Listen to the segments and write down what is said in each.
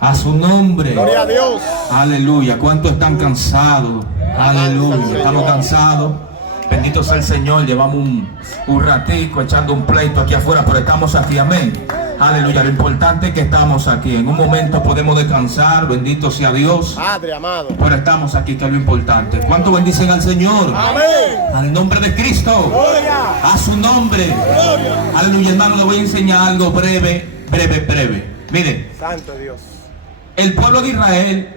A su nombre. Gloria a Dios. Aleluya. ¿Cuántos están cansados? Aleluya. Estamos cansados. Bendito sea el Señor. Llevamos un ratico echando un pleito aquí afuera, pero estamos aquí. Amén. Aleluya. Lo importante es que estamos aquí. En un momento podemos descansar. Bendito sea Dios. Padre amado. Pero estamos aquí, que es lo importante. ¿Cuánto bendicen al Señor? Amén. Al nombre de Cristo. Gloria. A su nombre. Gloria. Aleluya, hermano. Le voy a enseñar algo breve. Mire. Santo Dios. El pueblo de Israel,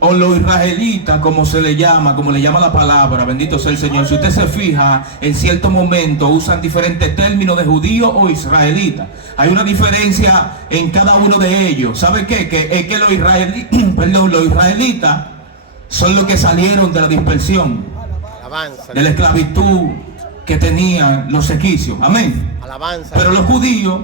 o los israelitas, como se le llama, como le llama la palabra, bendito sea el Señor. Si usted se fija, en cierto momento usan diferentes términos de judío o israelita. Hay una diferencia en cada uno de ellos. ¿Sabe qué? Que los israelitas son los que salieron de la dispersión, Alabanza. de la esclavitud que tenían los egipcios. Amén. Alabanza. Pero los judíos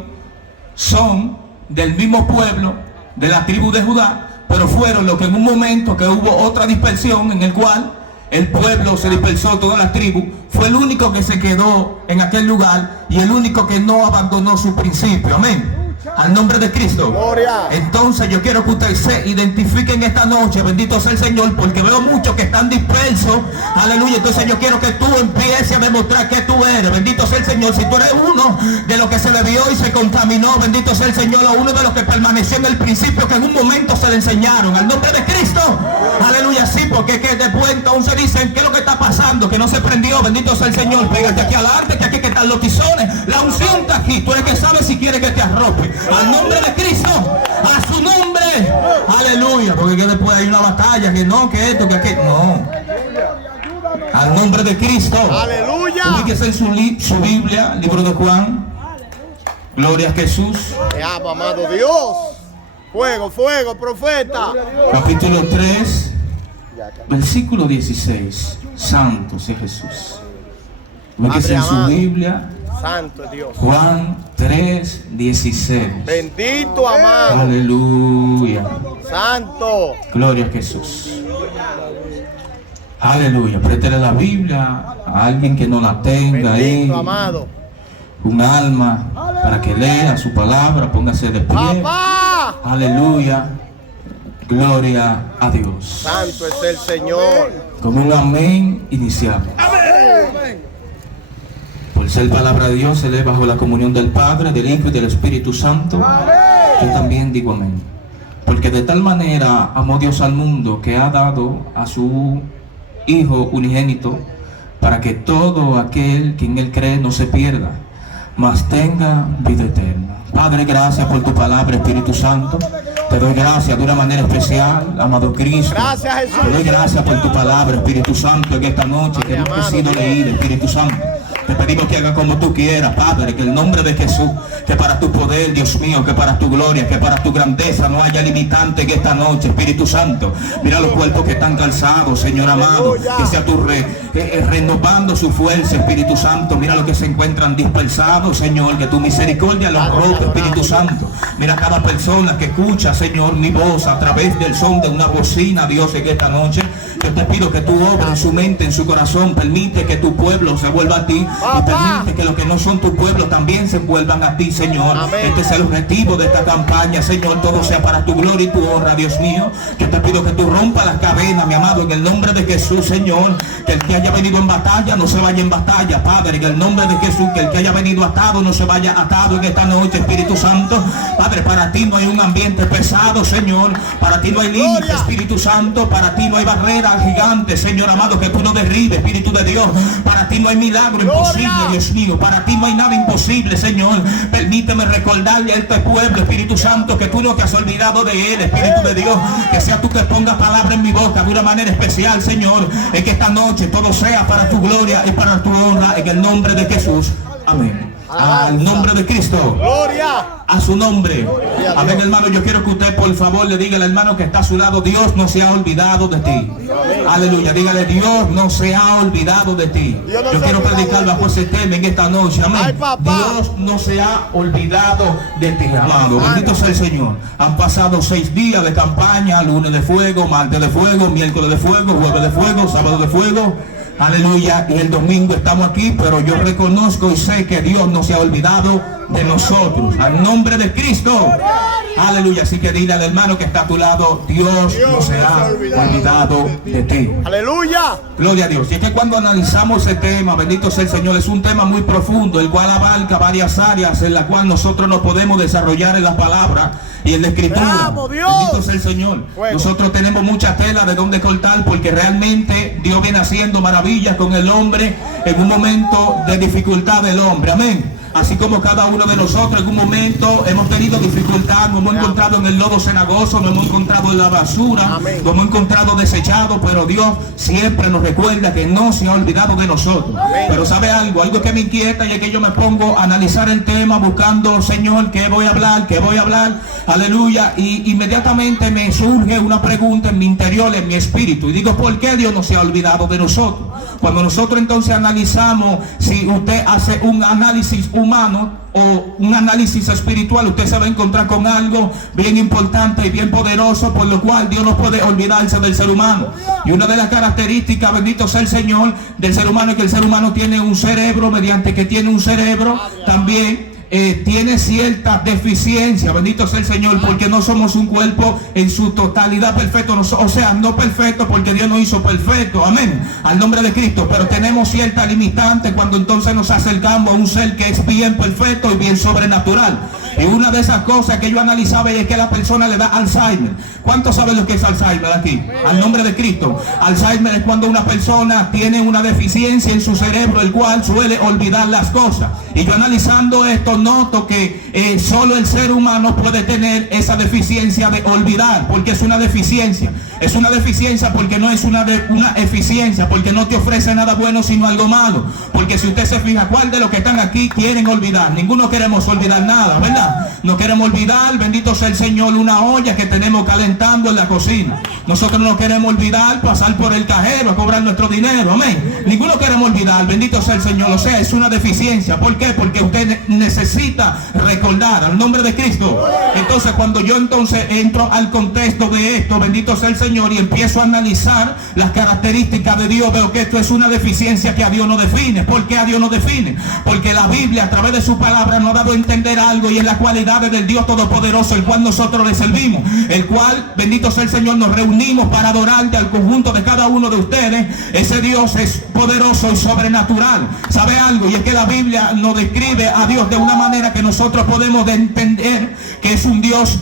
son del mismo pueblo, de la tribu de Judá, pero fueron los que en un momento que hubo otra dispersión, en el cual el pueblo se dispersó, todas las tribus, fue el único que se quedó en aquel lugar y el único que no abandonó su principio. Amén. Al nombre de Cristo. Gloria. Entonces yo quiero que ustedes se identifiquen esta noche, bendito sea el Señor, porque veo muchos que están dispersos. Aleluya. Entonces yo quiero que tú empieces a demostrar que tú eres. Bendito sea el Señor. Si tú eres uno de los que se bebió y se contaminó, bendito sea el Señor, o uno de los que permaneció en el principio, que en un momento se le enseñaron. Al nombre de Cristo. Aleluya. Sí, porque que después entonces dicen, ¿qué es lo que está pasando? Que no se prendió. Bendito sea el Señor. Pégate aquí al arte, que aquí que están los tizones. La unción está aquí. Tú eres que sabes si quieres que te arrope. Al nombre de Cristo, a su nombre. Aleluya. Porque que después hay una batalla, que no, que esto, que aquello. No. Al nombre de Cristo. Aleluya. Ubíquese en su Biblia, libro de Juan. Gloria a Jesús. Te amo, amado Dios. Fuego, fuego, profeta. Capítulo 3, versículo 16. Santo sea Jesús. Ubíquese en su Biblia. Santo Dios. Juan 3, 16. Bendito, amado. Aleluya. Santo. Gloria a Jesús. Aleluya. Préstele la Biblia a alguien que no la tenga ahí. Bendito, amado. Un alma para que lea su palabra. Póngase de pie. Papá. Aleluya. Gloria a Dios. Santo es el Señor. Con un amén iniciamos. Por ser palabra de Dios, se lee bajo la comunión del Padre, del Hijo y del Espíritu Santo. Yo también digo amén. Porque de tal manera amó Dios al mundo, que ha dado a su Hijo unigénito, para que todo aquel que en él cree no se pierda, mas tenga vida eterna. Padre, gracias por tu palabra, Espíritu Santo. Te doy gracias de una manera especial, amado Cristo. Gracias, Jesús. Te doy gracias por tu palabra, Espíritu Santo, en esta noche que hemos sido leídos, Espíritu Santo. Te pedimos que haga como tú quieras, Padre, que el nombre de Jesús, que para tu poder, Dios mío, que para tu gloria, que para tu grandeza no haya limitante en esta noche, Espíritu Santo. Mira los cuerpos que están calzados, Señor amado, que sea tú renovando su fuerza, Espíritu Santo. Mira los que se encuentran dispersados, Señor, que tu misericordia los rompe, Espíritu Santo. Mira cada persona que escucha, Señor, mi voz a través del son de una bocina, Dios, en esta noche. Yo te pido que tú obres en su mente, en su corazón. Permite que tu pueblo se vuelva a ti. Y permite que los que no son tu pueblo también se vuelvan a ti, Señor. Amén. Este es el objetivo de esta campaña, Señor. Todo sea para tu gloria y tu honra, Dios mío. Yo te pido que tú rompas las cadenas, mi amado, en el nombre de Jesús, Señor. Que el que haya venido en batalla no se vaya en batalla, Padre, en el nombre de Jesús. Que el que haya venido atado no se vaya atado en esta noche, Espíritu Santo. Padre, para ti no hay un ambiente pesado, Señor. Para ti no hay límite, Espíritu Santo. Para ti no hay barrera gigante, Señor amado, que tú no derribes, Espíritu de Dios. Para ti no hay milagro imposible, Dios mío. Para ti no hay nada imposible, Señor. Permíteme recordarle a este pueblo, Espíritu Santo, que tú no te has olvidado de él, Espíritu de Dios. Que sea tú que pongas palabra en mi boca de una manera especial, Señor. En que esta noche todo sea para tu gloria y para tu honra, en el nombre de Jesús. Amén. Al nombre de Cristo. Gloria. A su nombre. Amén, hermano. Yo quiero que usted por favor le diga al hermano que está a su lado: Dios no se ha olvidado de ti. Aleluya. Dígale: Dios no se ha olvidado de ti. Yo quiero predicar bajo ese tema en esta noche. Amén. Dios no se ha olvidado de ti, amado. Bendito sea el Señor. Han pasado 6 días de campaña: lunes de fuego, martes de fuego, miércoles de fuego, jueves de fuego, sábado de fuego. Aleluya. Y el domingo estamos aquí, pero yo reconozco y sé que Dios no se ha olvidado de nosotros. Al nombre de Cristo. Aleluya. Así que dile al hermano que está a tu lado, Dios no se ha olvidado de ti. Aleluya. Gloria a Dios. Y es que cuando analizamos ese tema, bendito sea el Señor, es un tema muy profundo, el cual abarca varias áreas en las cuales nosotros nos podemos desarrollar en la palabra y en la escritura. Bendito sea el Señor. Nosotros tenemos mucha tela de donde cortar, porque realmente Dios viene haciendo maravillas con el hombre en un momento de dificultad del hombre. Amén. Así como cada uno de nosotros en un momento hemos tenido dificultad, nos hemos encontrado en el lodo cenagoso, nos hemos encontrado en la basura, nos hemos encontrado desechados, pero Dios siempre nos recuerda que no se ha olvidado de nosotros. Pero ¿sabe algo? Algo que me inquieta y es que yo me pongo a analizar el tema buscando, Señor, ¿qué voy a hablar? ¿Qué voy a hablar? Aleluya. Y inmediatamente me surge una pregunta en mi interior, en mi espíritu. Y digo, ¿por qué Dios no se ha olvidado de nosotros? Cuando nosotros entonces analizamos, si usted hace un análisis humano o un análisis espiritual, usted se va a encontrar con algo bien importante y bien poderoso, por lo cual Dios no puede olvidarse del ser humano. Y una de las características, bendito sea el Señor, del ser humano es que el ser humano tiene un cerebro, mediante que tiene un cerebro, también tiene cierta deficiencia, bendito sea el Señor, porque no somos un cuerpo en su totalidad perfecto, o sea, no perfecto porque Dios nos hizo perfecto, amén, al nombre de Cristo, pero tenemos cierta limitante cuando entonces nos acercamos a un ser que es bien perfecto y bien sobrenatural. Y una de esas cosas que yo analizaba es que la persona le da Alzheimer. ¿Cuántos saben lo que es Alzheimer aquí? Al nombre de Cristo. Alzheimer es cuando una persona tiene una deficiencia en su cerebro, el cual suele olvidar las cosas. Y yo analizando esto noto que solo el ser humano puede tener esa deficiencia de olvidar, porque es una deficiencia. Es una deficiencia porque no es una eficiencia, porque no te ofrece nada bueno sino algo malo. Porque si usted se fija, ¿cuál de los que están aquí quieren olvidar? Ninguno queremos olvidar nada, ¿verdad? No queremos olvidar, bendito sea el Señor, una olla que tenemos calentando en la cocina. Nosotros no queremos olvidar pasar por el cajero a cobrar nuestro dinero, amén. Ninguno queremos olvidar, bendito sea el Señor. O sea, es una deficiencia. ¿Por qué? Porque usted necesita recordar al nombre de Cristo. Entonces, cuando yo entonces entro al contexto de esto, bendito sea el Señor, y empiezo a analizar las características de Dios, veo que esto es una deficiencia que a Dios no define. ¿Por qué a Dios no define? Porque la Biblia a través de su palabra nos ha dado a entender algo, y es las cualidades del Dios Todopoderoso, el cual nosotros le servimos, el cual, bendito sea el Señor, nos reunimos para adorarte al conjunto de cada uno de ustedes. Ese Dios es poderoso y sobrenatural. ¿Sabe algo? Y es que la Biblia nos describe a Dios de una manera que nosotros podemos entender que es un Dios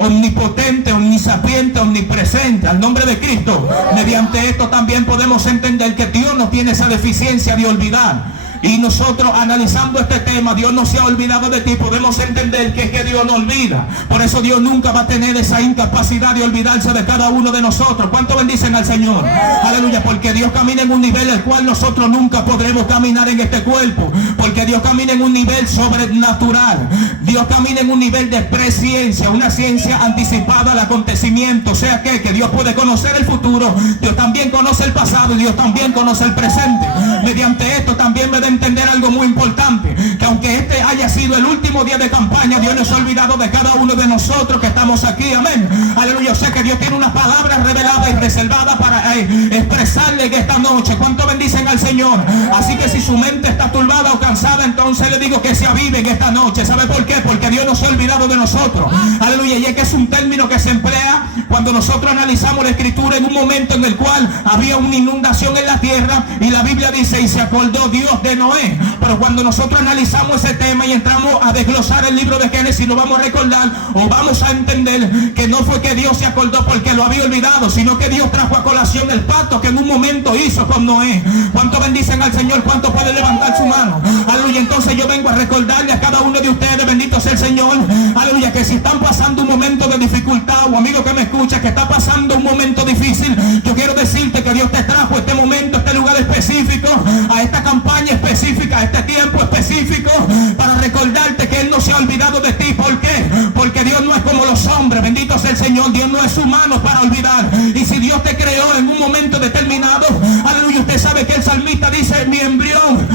omnipotente, omnisapiente, omnipresente, al nombre de Cristo. Mediante esto también podemos entender que Dios no tiene esa deficiencia de olvidar. Y nosotros analizando este tema, Dios no se ha olvidado de ti, podemos entender que es que Dios no olvida. Por eso Dios nunca va a tener esa incapacidad de olvidarse de cada uno de nosotros. ¿Cuánto bendicen al Señor? Aleluya, porque Dios camina en un nivel el cual nosotros nunca podremos caminar en este cuerpo. Porque Dios camina en un nivel sobrenatural. Dios camina en un nivel de presciencia, una ciencia anticipada al acontecimiento. O sea que Dios puede conocer el futuro, Dios también conoce el pasado y Dios también conoce el presente. Mediante esto también me entender algo muy importante, que aunque este haya sido el último día de campaña, Dios no se ha olvidado de cada uno de nosotros que estamos aquí, amén, aleluya. Sé que Dios tiene una palabra revelada y reservada para expresarle en esta noche. ¿Cuánto bendicen al Señor? Así que si su mente está turbada o cansada, entonces le digo que se avive en esta noche. ¿Sabe por qué? Porque Dios no se ha olvidado de nosotros, aleluya. Y es que es un término que se emplea cuando nosotros analizamos la escritura en un momento en el cual había una inundación en la tierra, y la Biblia dice, y se acordó Dios de Noé. Pero cuando nosotros analizamos ese tema y entramos a desglosar el libro de Génesis, lo vamos a recordar o vamos a entender que no fue que Dios se acordó porque lo había olvidado, sino que Dios trajo a colación el pacto que en un momento hizo con Noé. ¿Cuánto bendicen al Señor? ¿Cuánto puede levantar su mano? Aleluya. Entonces yo vengo a recordarle a cada uno de ustedes, bendito sea el Señor, aleluya, que si están pasando un momento de dificultad, o amigo que me escucha que está pasando un momento difícil, yo quiero decirte que Dios te trajo a este momento, a este lugar específico, a esta campaña específica, a este tiempo específico, para recordarte que Él no se ha olvidado de ti. ¿Por qué? Porque Dios no es como los hombres, bendito sea el Señor. Dios no es humano para olvidar. Y si Dios te creó en un momento determinado, aleluya, usted sabe que el salmista dice, mi embrión,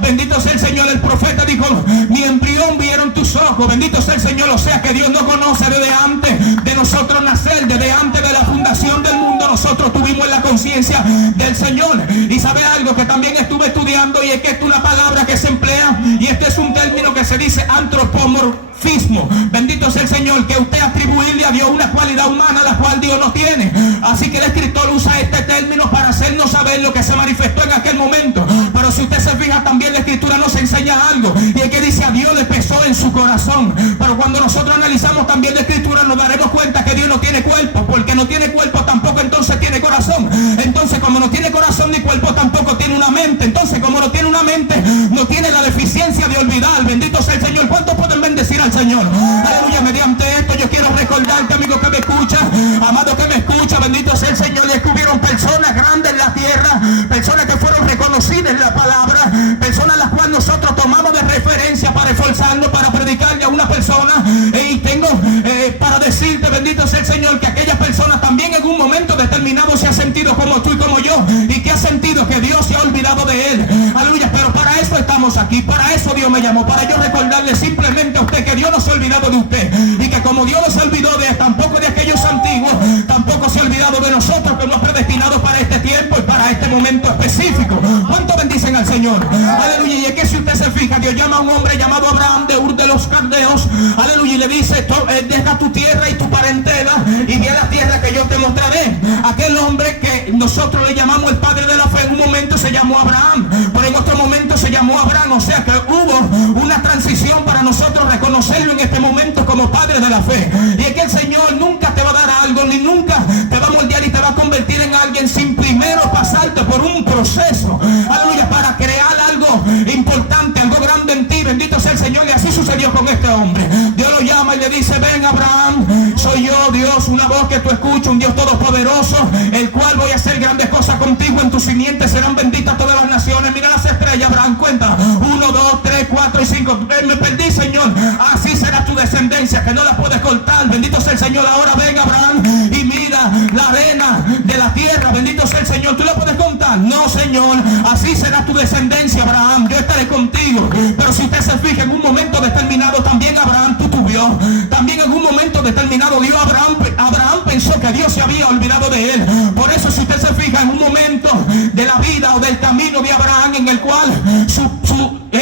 bendito sea el Señor, el profeta dijo, mi embrión vieron tus ojos, bendito sea el Señor. O sea que Dios no conoce desde antes de nosotros nacer, desde antes de la fundación del mundo. Nosotros nosotros tuvimos en la conciencia del Señor. Y sabe algo que también estuve estudiando, y es que esta es una palabra que se emplea, y este es un término que se dice antropomorfismo. Bendito sea el Señor, que usted atribuirle a Dios una cualidad humana la cual Dios no tiene. Así que el escritor usa este término para hacernos saber lo que se manifestó en aquel momento. Pero si usted se fija, también la escritura nos enseña algo, y es que dice: a Dios le pesó en su corazón. Pero cuando nosotros analizamos también la escritura, nos daremos cuenta que Dios no tiene cuerpo, porque no tiene cuerpo tampoco entonces tiene corazón. Entonces, como no tiene corazón ni cuerpo, tampoco tiene una mente. Entonces, como no tiene una mente, no tiene la deficiencia de olvidar. Bendito sea el Señor. ¿Cuántos pueden bendecir al Señor? Aleluya. Mediante esto yo quiero recordarte, amigo que me escucha, amado que me escucha, bendito sea el Señor. Y hubieron personas grandes en la tierra, personas que fueron reconocidas en la palabra, personas las cuales nosotros tomamos de referencia para esforzarnos, para predicarle a una persona. Y tengo para decirte, bendito sea el Señor, que aquellas personas también en un momento determinado se ha sentido como tú y como yo, y que ha sentido que Dios se ha olvidado de él. Aleluya. Pero para eso estamos aquí, para eso Dios me llamó, para yo recordarle simplemente a usted que Dios no se ha olvidado de usted, y que como Dios no se olvidó de tampoco de aquellos antiguos, tampoco se ha olvidado de nosotros, que nos ha predestinado para este tiempo y para este momento específico. ¿Cuánto bendicen al Señor? Aleluya. Y es que si usted se fija, Dios llama a un hombre llamado Abraham de Ur de los Caldeos, aleluya, y le dice: deja tu tierra y tu parentela y ve a la tierra que yo te mostraré. Aquel hombre que nosotros le llamamos el padre de la fe, en un momento se llamó Abraham, pero en otro momento se llamó Abraham. O sea que hubo una transición para nosotros reconocerlo en este momento como padre de la fe. Y es que el Señor nunca te va a dar algo, ni nunca te va a moldear y te va a convertir en alguien sin primero pasarte por un proceso, aleluya, para crear algo importante, algo grande en ti. Bendito sea el Señor. Y así sucedió con este hombre. Dios lo llama y le dice: ven, Abraham, soy yo, Dios, una voz que tú escuchas, un Dios todopoderoso, el cual voy a hacer grandes cosas contigo. En tu simiente serán benditas todas las naciones. Mira las estrellas, Abraham, cuenta: 1, 2, 3, 4 y 5. Me perdí, Señor. Así será tu descendencia, que no la puedes cortar. Bendito sea el Señor. Ahora ven, Abraham, y mira la arena de la tierra. Bendito sea el Señor. ¿Tú la puedes contar? No, Señor. Así será tu descendencia, Abraham. Yo estaré contigo. Pero si usted se fija, en un momento determinado también Abraham tutubió. También en un momento determinado Abraham pensó que Dios se había olvidado de él. Por eso, si usted se fija, en un momento de la vida o del camino de Abraham en el cual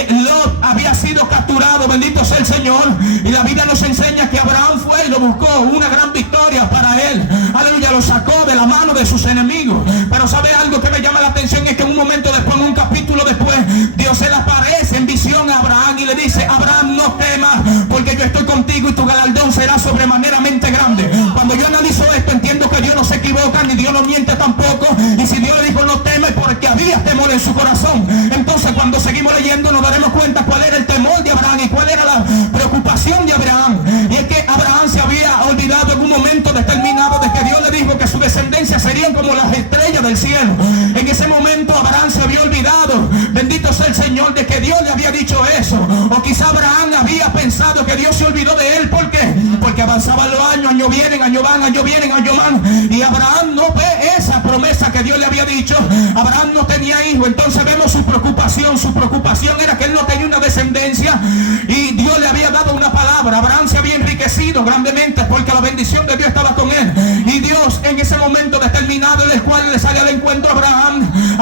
Lot había sido capturado, bendito sea el Señor, y la Biblia nos enseña que Abraham fue y lo buscó, una gran victoria para él. Aleluya. Lo sacó de la mano de sus enemigos. Pero sabe algo que me llama la atención, es que un momento después, en un capítulo después, Dios se le aparece en visión a Abraham y le dice: Abraham, no temas, porque yo estoy contigo y tu galardón será sobremaneramente grande. Cuando yo analizo esto, entiendo que Dios no se equivoca, ni Dios no miente tampoco. Y si Dios le dijo no temas, porque había temor en su corazón. Entonces, cuando seguimos leyendo, nos daremos cuenta cuál era el temor de Abraham y cuál era la preocupación de Abraham. Y es que Abraham se había olvidado en un momento determinado de que Dios le dijo que su descendencia serían como las estrellas del cielo. En ese momento Abraham se había olvidado, bendito sea el Señor, de que Dios le había dicho eso. O quizá Abraham había pensado que Dios se olvidó de él. ¿Por qué? Porque avanzaban los años, años vienen, años van, años vienen, años van, y Abraham no ve esa promesa que Dios le había dicho. Abraham no tenía hijo. Entonces vemos su preocupación. Su preocupación era que él no tenía una descendencia, y Dios le había dado una palabra. Abraham se había enriquecido grandemente porque la bendición de Dios estaba con él. Y Dios, en ese momento determinado en el cual le sale al encuentro a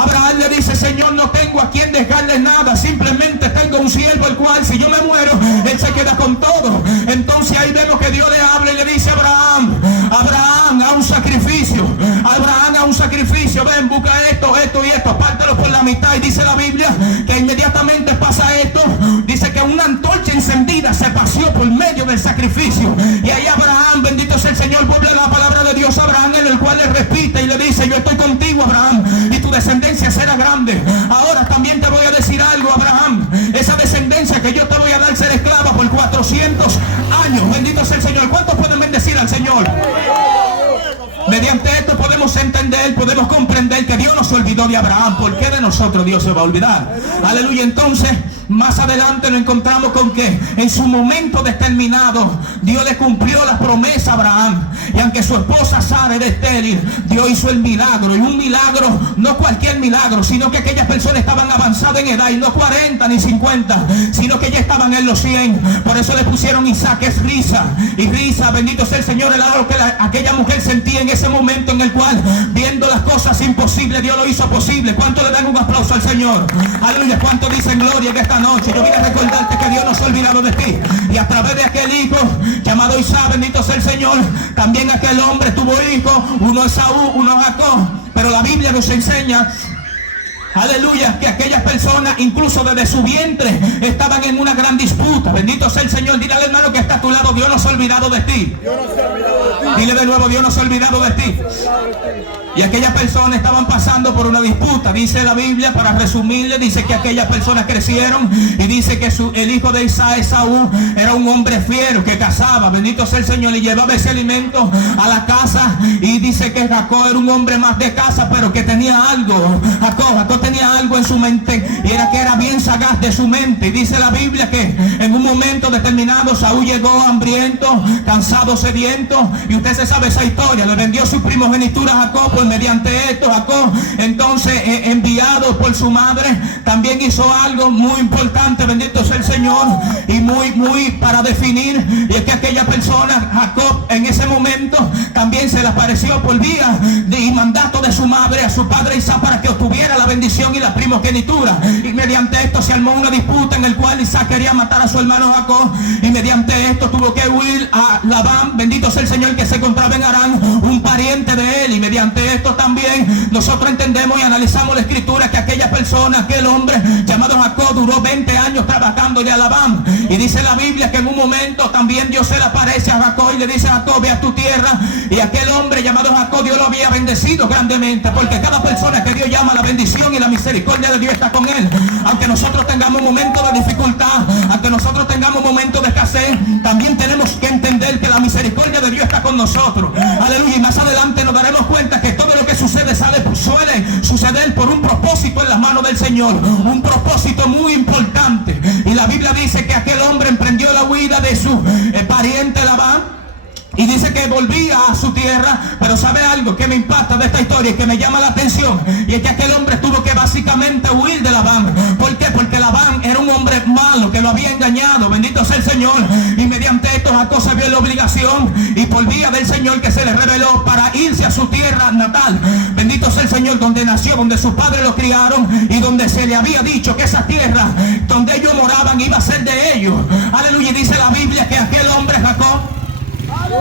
Abraham le dice: Señor, no tengo a quien dejarle nada, simplemente tengo un siervo, el cual si yo me muero, él se queda con todo. Entonces ahí vemos que Dios le habla y le dice a Abraham, a un sacrificio. Abraham, a un sacrificio. Ven, busca esto, esto y esto, pártelo por la mitad. Y dice la Biblia que inmediatamente pasa esto. Dice que una antorcha encendida se paseó por medio del sacrificio. Y ahí Abraham, bendito sea el Señor, vuelve la palabra de Dios a Abraham, en el cual le repite y le dice: yo estoy contigo, Abraham, y tu descendencia será grande. Ahora también te voy a decir algo, Abraham. Esa descendencia que yo te voy a dar será esclava por 400 años. Bendito sea el Señor. ¿Cuántos pueden bendecir al Señor? Mediante esto podemos entender, podemos comprender que Dios no se olvidó de Abraham. ¿Por qué de nosotros Dios se va a olvidar? Aleluya. Entonces, más adelante nos encontramos con que en su momento determinado Dios le cumplió la promesa a Abraham. Y aunque su esposa Sara era estéril, Dios hizo el milagro. Y un milagro, no cualquier milagro, sino que aquellas personas estaban avanzadas en edad, y no 40 ni 50, sino que ya estaban en los 100. Por eso le pusieron Isaac, es risa. Y risa, bendito sea el Señor, el algo que aquella mujer sentía en ese momento en el el cual, viendo las cosas imposibles, Dios lo hizo posible. ¿Cuánto le dan un aplauso al Señor? Aleluya. ¿Cuánto dicen gloria en esta noche? Yo vine a recordarte que Dios no se ha olvidado de ti. Y a través de aquel hijo llamado Isaac, bendito sea el Señor, también aquel hombre tuvo hijos, uno es Saúl, uno es Jacob. Pero la Biblia nos enseña, aleluya, que aquellas personas incluso desde su vientre estaban en una gran disputa. Bendito sea el Señor. Dile al hermano que está a tu lado: Dios no se ha olvidado de ti. Dile de nuevo: Dios no se ha olvidado de ti. Y aquellas personas estaban pasando por una disputa. Dice la Biblia, para resumirle, dice que aquellas personas crecieron y dice que el hijo de Isaac, Esaú, era un hombre fiero que cazaba, bendito sea el Señor, y llevaba ese alimento a la casa. Y dice que Jacob era un hombre más de casa, pero que tenía algo. Jacob tenía algo en su mente, y era que era bien sagaz de su mente. Y dice la Biblia que en un momento determinado Saúl llegó hambriento, cansado, sediento, y usted se sabe esa historia. Le vendió su primogenitura a Jacob. Pues mediante esto Jacob, entonces enviado por su madre, también hizo algo muy importante, bendito sea el Señor, y muy para definir. Y es que aquella persona, Jacob, en ese momento también se le apareció por vía y mandato de su madre a su padre Isaac para que obtuviera la bendición y la primogenitura. Y mediante esto se armó una disputa en el cual Isaac quería matar a su hermano Jacob, y mediante esto tuvo que huir a Labán, bendito sea el Señor, que se encontraba en Harán, un pariente de él. Y mediante esto también nosotros entendemos y analizamos la escritura que aquella persona, aquel hombre llamado Jacob, duró 20 años trabajándole a Labán. Y dice la Biblia que en un momento también Dios se le aparece a Jacob y le dice: Jacob, ve a tu tierra. Y aquel hombre llamado Jacob, Dios lo había bendecido grandemente, porque cada persona que Dios llama, la bendición y la misericordia de Dios está con él. Aunque nosotros tengamos momentos de dificultad, aunque nosotros tengamos momentos de escasez, también tenemos que entender que la misericordia de Dios está con nosotros. Aleluya. Y más adelante nos daremos cuenta que todo lo que sucede suele suceder por un propósito en las manos del Señor, un propósito muy importante. Y la Biblia dice que aquel hombre emprendió la huida de su pariente Labán, y dice que volvía a su tierra. Pero sabe algo que me impacta de esta historia y que me llama la atención, y es que aquel hombre tuvo que básicamente huir de Labán. ¿Por qué? Porque Labán era un hombre malo que lo había engañado, bendito sea el Señor. Y mediante esto Jacob se vio en la obligación, y por vía del Señor que se le reveló, para irse a su tierra natal, bendito sea el Señor, donde nació, donde sus padres lo criaron, y donde se le había dicho que esa tierra donde ellos moraban iba a ser de ellos. Aleluya. Y dice la Biblia que aquel hombre, Jacob,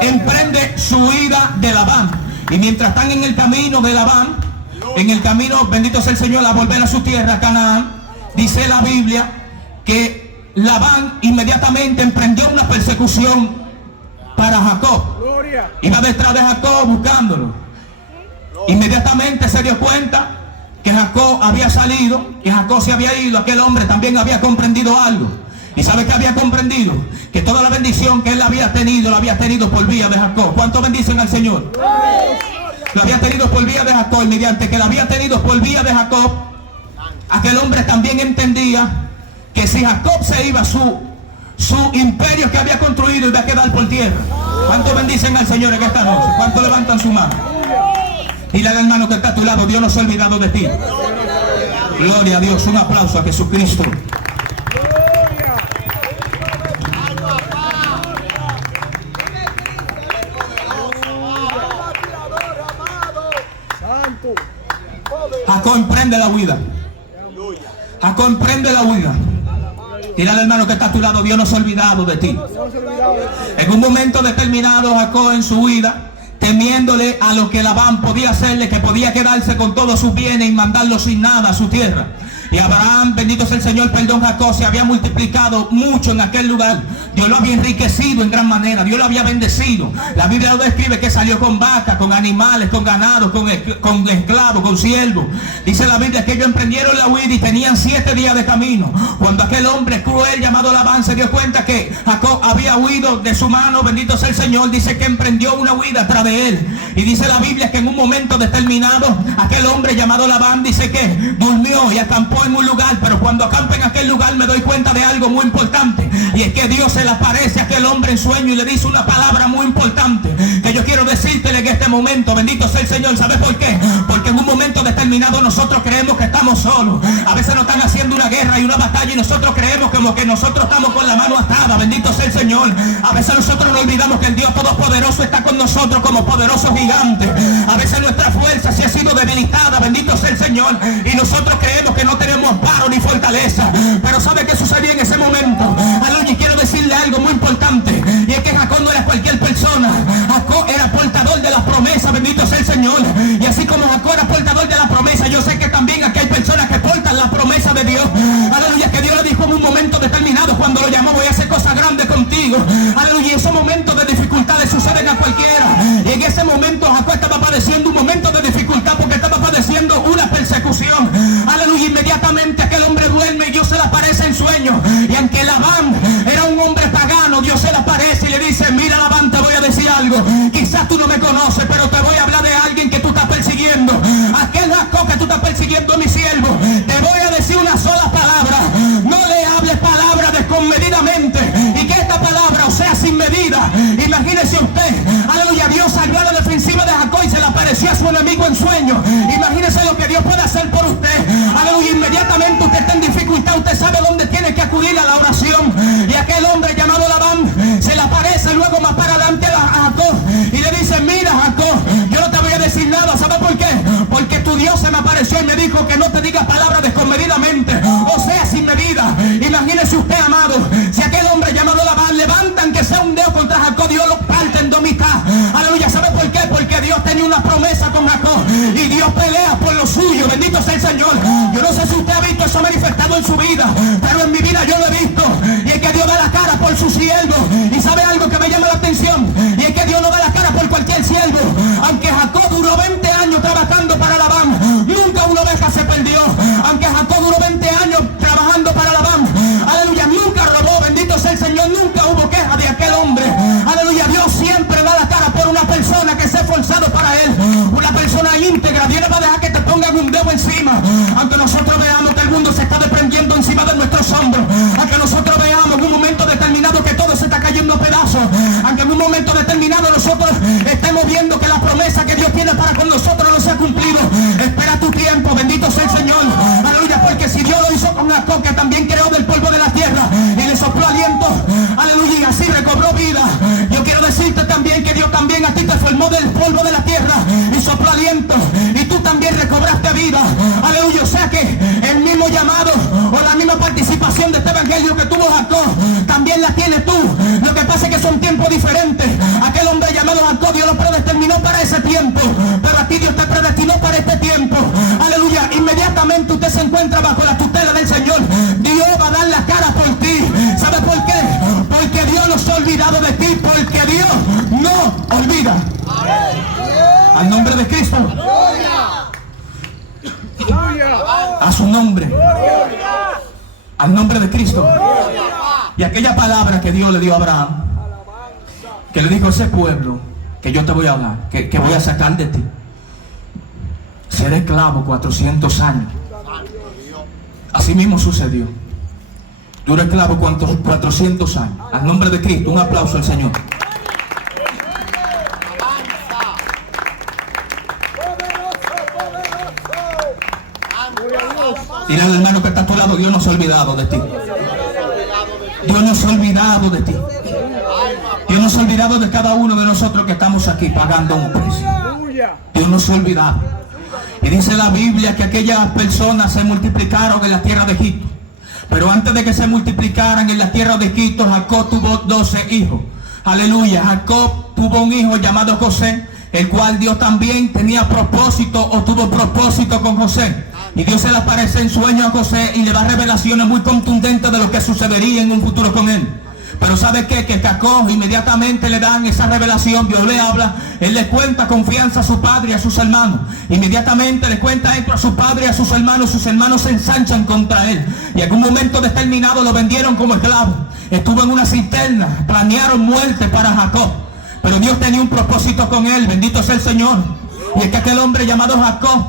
emprende su huida de Labán. Y mientras están en el camino de Labán, en el camino, bendito sea el Señor, a volver a su tierra, Canaán, dice la Biblia que Labán inmediatamente emprendió una persecución para Jacob. Iba detrás de Jacob buscándolo. Inmediatamente se dio cuenta que Jacob había salido, que Jacob se había ido. Aquel hombre también había comprendido algo. ¿Y sabe qué había comprendido? Que toda la bendición que él había tenido por vía de Jacob. ¿Cuánto bendicen al Señor? Lo había tenido por vía de Jacob. Y mediante que lo había tenido por vía de Jacob, aquel hombre también entendía que si Jacob se iba, su imperio que había construido iba a quedar por tierra. ¿Cuánto bendicen al Señor en esta noche? ¿Cuánto levantan su mano? Dile al hermano que está a tu lado: Dios no se ha olvidado de ti. Gloria a Dios. Un aplauso a Jesucristo. Jacob emprende la huida. Jacob emprende la huida. Dile al hermano que está a tu lado: Dios no se ha olvidado de ti. En un momento determinado, Jacob en su huida, temiéndole a lo que Labán podía hacerle, que podía quedarse con todos sus bienes y mandarlo sin nada a su tierra. Y Abraham, bendito sea el Señor, perdón, Jacob se había multiplicado mucho en aquel lugar. Dios lo había enriquecido en gran manera. Dios lo había bendecido. La Biblia lo describe que salió con vacas, con animales, con ganados, con esclavos, con siervos. Dice la Biblia que ellos emprendieron la huida y tenían 7 días de camino. Cuando aquel hombre cruel llamado Labán se dio cuenta que Jacob había huido de su mano, bendito sea el Señor, dice que emprendió una huida tras de él. Y dice la Biblia que en un momento determinado aquel hombre llamado Labán dice que durmió y acampó en un lugar. Pero cuando acampa en aquel lugar me doy cuenta de algo muy importante, y es que Dios se le aparece a aquel hombre en sueño y le dice una palabra muy importante que yo quiero decírtele en este momento. Bendito sea el Señor. ¿Sabes por qué? Porque en un momento determinado determinado nosotros creemos que estamos solos. A veces nos están haciendo una guerra y una batalla y nosotros creemos como que nosotros estamos con la mano atada. Bendito sea el Señor. A veces nosotros nos olvidamos que el Dios Todopoderoso está con nosotros como poderoso gigante. A veces nuestra fuerza sí ha sido debilitada. Bendito sea el Señor. Y nosotros creemos que no tenemos amparo ni fortaleza. Pero ¿sabe qué sucedió en ese momento? Aleluya, quiero decirle algo muy importante. Y es que Jacob no era cualquier persona. Jacob era portador de las promesas. Bendito sea el Señor. Y así como Jacob era portador de la promesa, yo sé que también aquí hay personas que portan la promesa de Dios. Aleluya, que Dios le dijo en un momento determinado cuando lo llamó: voy a hacer cosas grandes contigo. Aleluya, y esos momentos de dificultades suceden a cualquiera. Y en ese momento Jacob estaba padeciendo un momento de dificultad porque estaba padeciendo una persecución. Aleluya, inmediatamente aquel hombre duerme y Dios se le aparece en sueño. Y aunque Labán era un hombre pagano, Dios se le aparece y le dice: mira, Labán, te voy a decir algo. Quizás tú no me conoces, pero te voy a hablar de alguien que tú estás persiguiendo. Aquel Jacob que tú estás persiguiendo, mi siervo. Te voy a decir una sola palabra. No le hables palabras descomedidamente. Y que esta palabra, o sea, sin medida. Imagínese usted, aleluya, Dios salió a la defensiva de Jacob y se le apareció a su enemigo en sueño. Imagínese lo que Dios puede hacer por usted. Aleluya, inmediatamente usted está en dificultad, usted sabe dónde tiene que acudir a la oración. Y aquel hombre llamado Labán se le aparece luego más para adelante a Jacob y le dice: mira, Jacob, yo no te voy a decir nada. ¿Sabe por qué? Porque tu Dios se me apareció y me dijo que no te diga palabras descomedidamente, o sea, sin medida. Imagínese usted, amado, si aquel hombre llamado Labán levantan que sea un dedo contra Jacob, Dios lo parte en dos mitad. Aleluya, ¿sabe por qué? Porque Dios tenía una promesa con Jacob y Dios pelea por lo suyo. Bendito sea el Señor. Yo no sé si usted ha visto eso manifestado en su vida, pero en mi vida yo lo he visto. Y es que Dios da la cara por su siervo. Y sabe algo que me llama la atención, y es que Dios no da la cara por cualquier siervo. Aunque Jacob duró 20 años trabajando para Labán, nunca una oveja se perdió. Aunque Jacob duró 20 años trabajando para Labán, aleluya, nunca robó. Bendito sea el Señor. Nunca hubo queja de aquel hombre. Aleluya, Dios siempre da la cara por una persona que se ha esforzado para él, una persona íntegra. Dios no va a dejar que te pongan un dedo encima. Aunque nosotros veamos que el mundo se está desprendiendo encima de nuestros hombros, aunque nosotros veamos en un momento determinado que todo se está cayendo a pedazos, aunque en un momento determinado nosotros estemos viendo que la promesa que Dios tiene para con nosotros no se ha cumplido, espera tu tiempo. Bendito sea el Señor. Aleluya, porque si Dios lo hizo con Jacob, que también creó del polvo de la tierra y le sopló aliento, aleluya, y así recobró vida, yo quiero decirte también que Dios también a ti te formó del polvo de la tierra y sopló aliento y tú también recobraste vida. Aleluya, o sea que el mismo llamado o la misma participación de este evangelio que tuvo Jacob también la tienes tú. Lo que pasa es que son tiempos diferentes. Aquel hombre llamado Jacob, Dios lo predestinó para ese tiempo, pero a ti Dios te predestinó para este tiempo. Aleluya, inmediatamente usted se encuentra bajo la tutela del Señor. Dios va a dar la cara por ti. ¿Sabe por qué? Porque Dios no se ha olvidado de ti, porque Dios no olvida. Al nombre de Cristo. A su nombre. Al nombre de Cristo. Y aquella palabra que Dios le dio a Abraham, que le dijo a ese pueblo que yo te voy a hablar, que voy a sacar de ti, seré esclavo 400 años. Así mismo sucedió. Duró esclavo 400 años. Al nombre de Cristo, un aplauso al Señor. Dile al hermano que está a tu lado: Dios no se ha olvidado de ti. Dios no se ha olvidado de ti. Dios no se ha olvidado de cada uno de nosotros que estamos aquí pagando un precio. Dios no se ha olvidado. Y dice la Biblia que aquellas personas se multiplicaron en la tierra de Egipto. Pero antes de que se multiplicaran en la tierra de Egipto, Jacob tuvo 12 hijos. Aleluya. Jacob tuvo un hijo llamado José, el cual Dios también tenía propósito o tuvo propósito con José. Y Dios se le aparece en sueño a José y le da revelaciones muy contundentes de lo que sucedería en un futuro con él. Pero ¿sabe qué? Que Jacob inmediatamente le dan esa revelación. Dios le habla, él le cuenta confianza a su padre y a sus hermanos. Inmediatamente le cuenta esto a su padre y a sus hermanos se ensanchan contra él. Y en un momento determinado lo vendieron como esclavo. Estuvo en una cisterna, planearon muerte para Jacob. Pero Dios tenía un propósito con él, bendito sea el Señor. Y es que aquel hombre llamado Jacob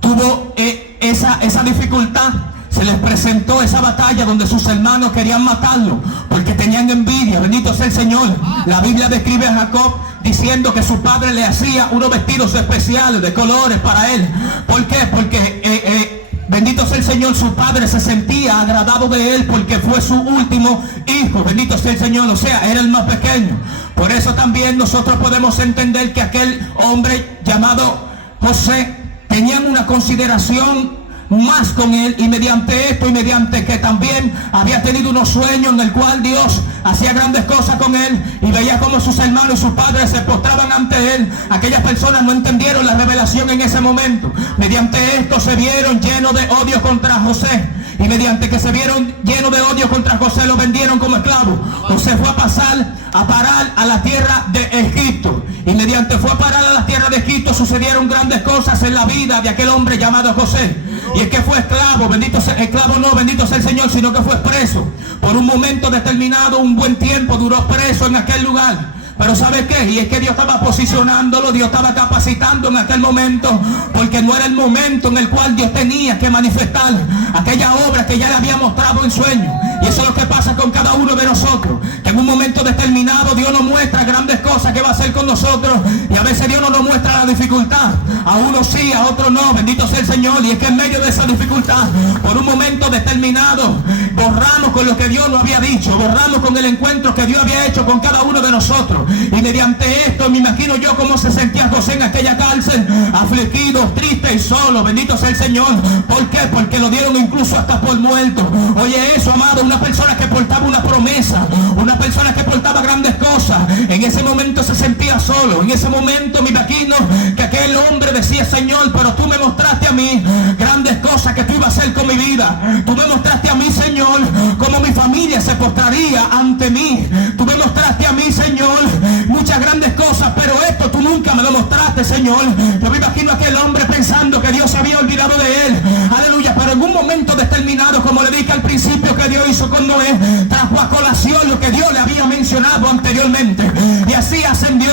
tuvo esa dificultad. Se les presentó esa batalla donde sus hermanos querían matarlo porque tenían envidia. Bendito sea el Señor. La Biblia describe a Jacob diciendo que su padre le hacía unos vestidos especiales de colores para él. ¿Por qué? Porque bendito sea el Señor, su padre se sentía agradado de él porque fue su último hijo. Bendito sea el Señor, o sea, era el más pequeño. Por eso también nosotros podemos entender que aquel hombre llamado José tenían una consideración más con él, y mediante esto y mediante que también había tenido unos sueños en el cual Dios hacía grandes cosas con él y veía como sus hermanos y sus padres se postraban ante él. Aquellas personas no entendieron la revelación en ese momento. Mediante esto se vieron llenos de odio contra José, y mediante que se vieron llenos de odio contra José, lo vendieron como esclavo. José fue a parar a la tierra de Egipto, y mediante fue a parar a la tierra de Egipto sucedieron grandes cosas en la vida de aquel hombre llamado José. Y es que fue esclavo, bendito sea el Señor, sino que fue preso por un momento determinado. Un buen tiempo duró preso en aquel lugar. Pero ¿sabe qué? Y es que Dios estaba posicionándolo, Dios estaba capacitando en aquel momento, porque no era el momento en el cual Dios tenía que manifestar aquella obra que ya le había mostrado en sueño. Y eso es lo que pasa con cada uno de nosotros, que en un momento determinado Dios nos muestra grandes cosas que va a hacer con nosotros, y a veces Dios no nos muestra la dificultad. A unos sí, a otros no, bendito sea el Señor. Y es que en medio de esa dificultad, por un momento determinado, borramos con lo que Dios nos había dicho, borramos con el encuentro que Dios había hecho con cada uno de nosotros. Y mediante esto me imagino yo cómo se sentía José en aquella cárcel, afligido, triste y solo. Bendito sea el Señor. ¿Por qué? Porque lo dieron incluso hasta por muerto. Oye eso, amado, una persona que portaba una promesa, una persona que portaba grandes cosas, en ese momento se sentía solo. En ese momento me imagino que aquel hombre decía: Señor, pero tú me mostraste a mí grandes cosas que tú ibas a hacer con mi vida. Tú me mostraste a mí, Señor, cómo mi familia se postraría ante mí. Tú me mostraste a mí, Señor, muchas grandes cosas, pero esto tú nunca me lo mostraste, Señor. Yo me imagino a aquel hombre pensando que Dios se había olvidado de él. Aleluya. Pero en un momento determinado, como le dije al principio que Dios hizo con Noé, trajo a colación lo que Dios le había mencionado anteriormente, y así ascendió.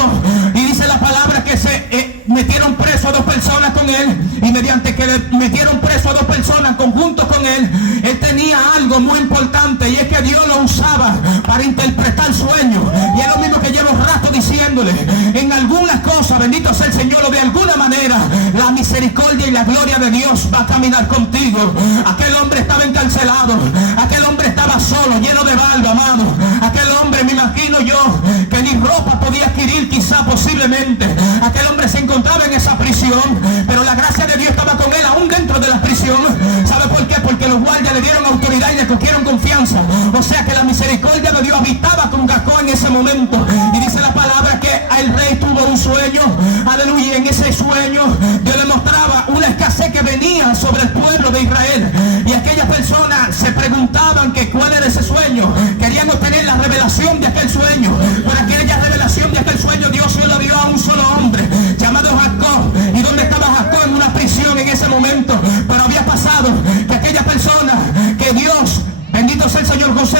Y dice la palabra que se metieron preso a 2 personas con él, y mediante que le metieron preso a 2 personas conjuntos con él, él tenía algo muy importante, y es que Dios lo usaba para interpretar sueños. Y es lo mismo que llevo rato diciéndole: en algunas cosas, bendito sea el Señor, o de alguna manera la misericordia y la gloria de Dios va a caminar contigo. Aquel hombre estaba encarcelado, aquel hombre estaba solo, lleno de barba, amado. Aquel hombre, me imagino yo, que ni ropa podía adquirir, quizá, posiblemente. Aquel hombre se encontraba en esa prisión, pero la gracia de Dios estaba con él aún dentro de la prisión. ¿Sabe por qué? Porque los guardias le dieron autoridad y le cogieron confianza. O sea que la misericordia de Dios habitaba con Jacob en ese momento. Y dice la palabra que el rey tuvo un sueño, aleluya, y en ese sueño Dios le mostraba una escasez que venía sobre el pueblo de Israel. Y aquellas personas se preguntaban que cuál era ese sueño, querían obtener la revelación de aquel sueño. Por aquella revelación de aquel sueño, Dios se lo dio a un solo hombre llamado Jacob. ¿Y dónde estaba Jacob? En una prisión en ese momento. Pero había pasado que aquellas personas que Dios, bendito sea el Señor, José,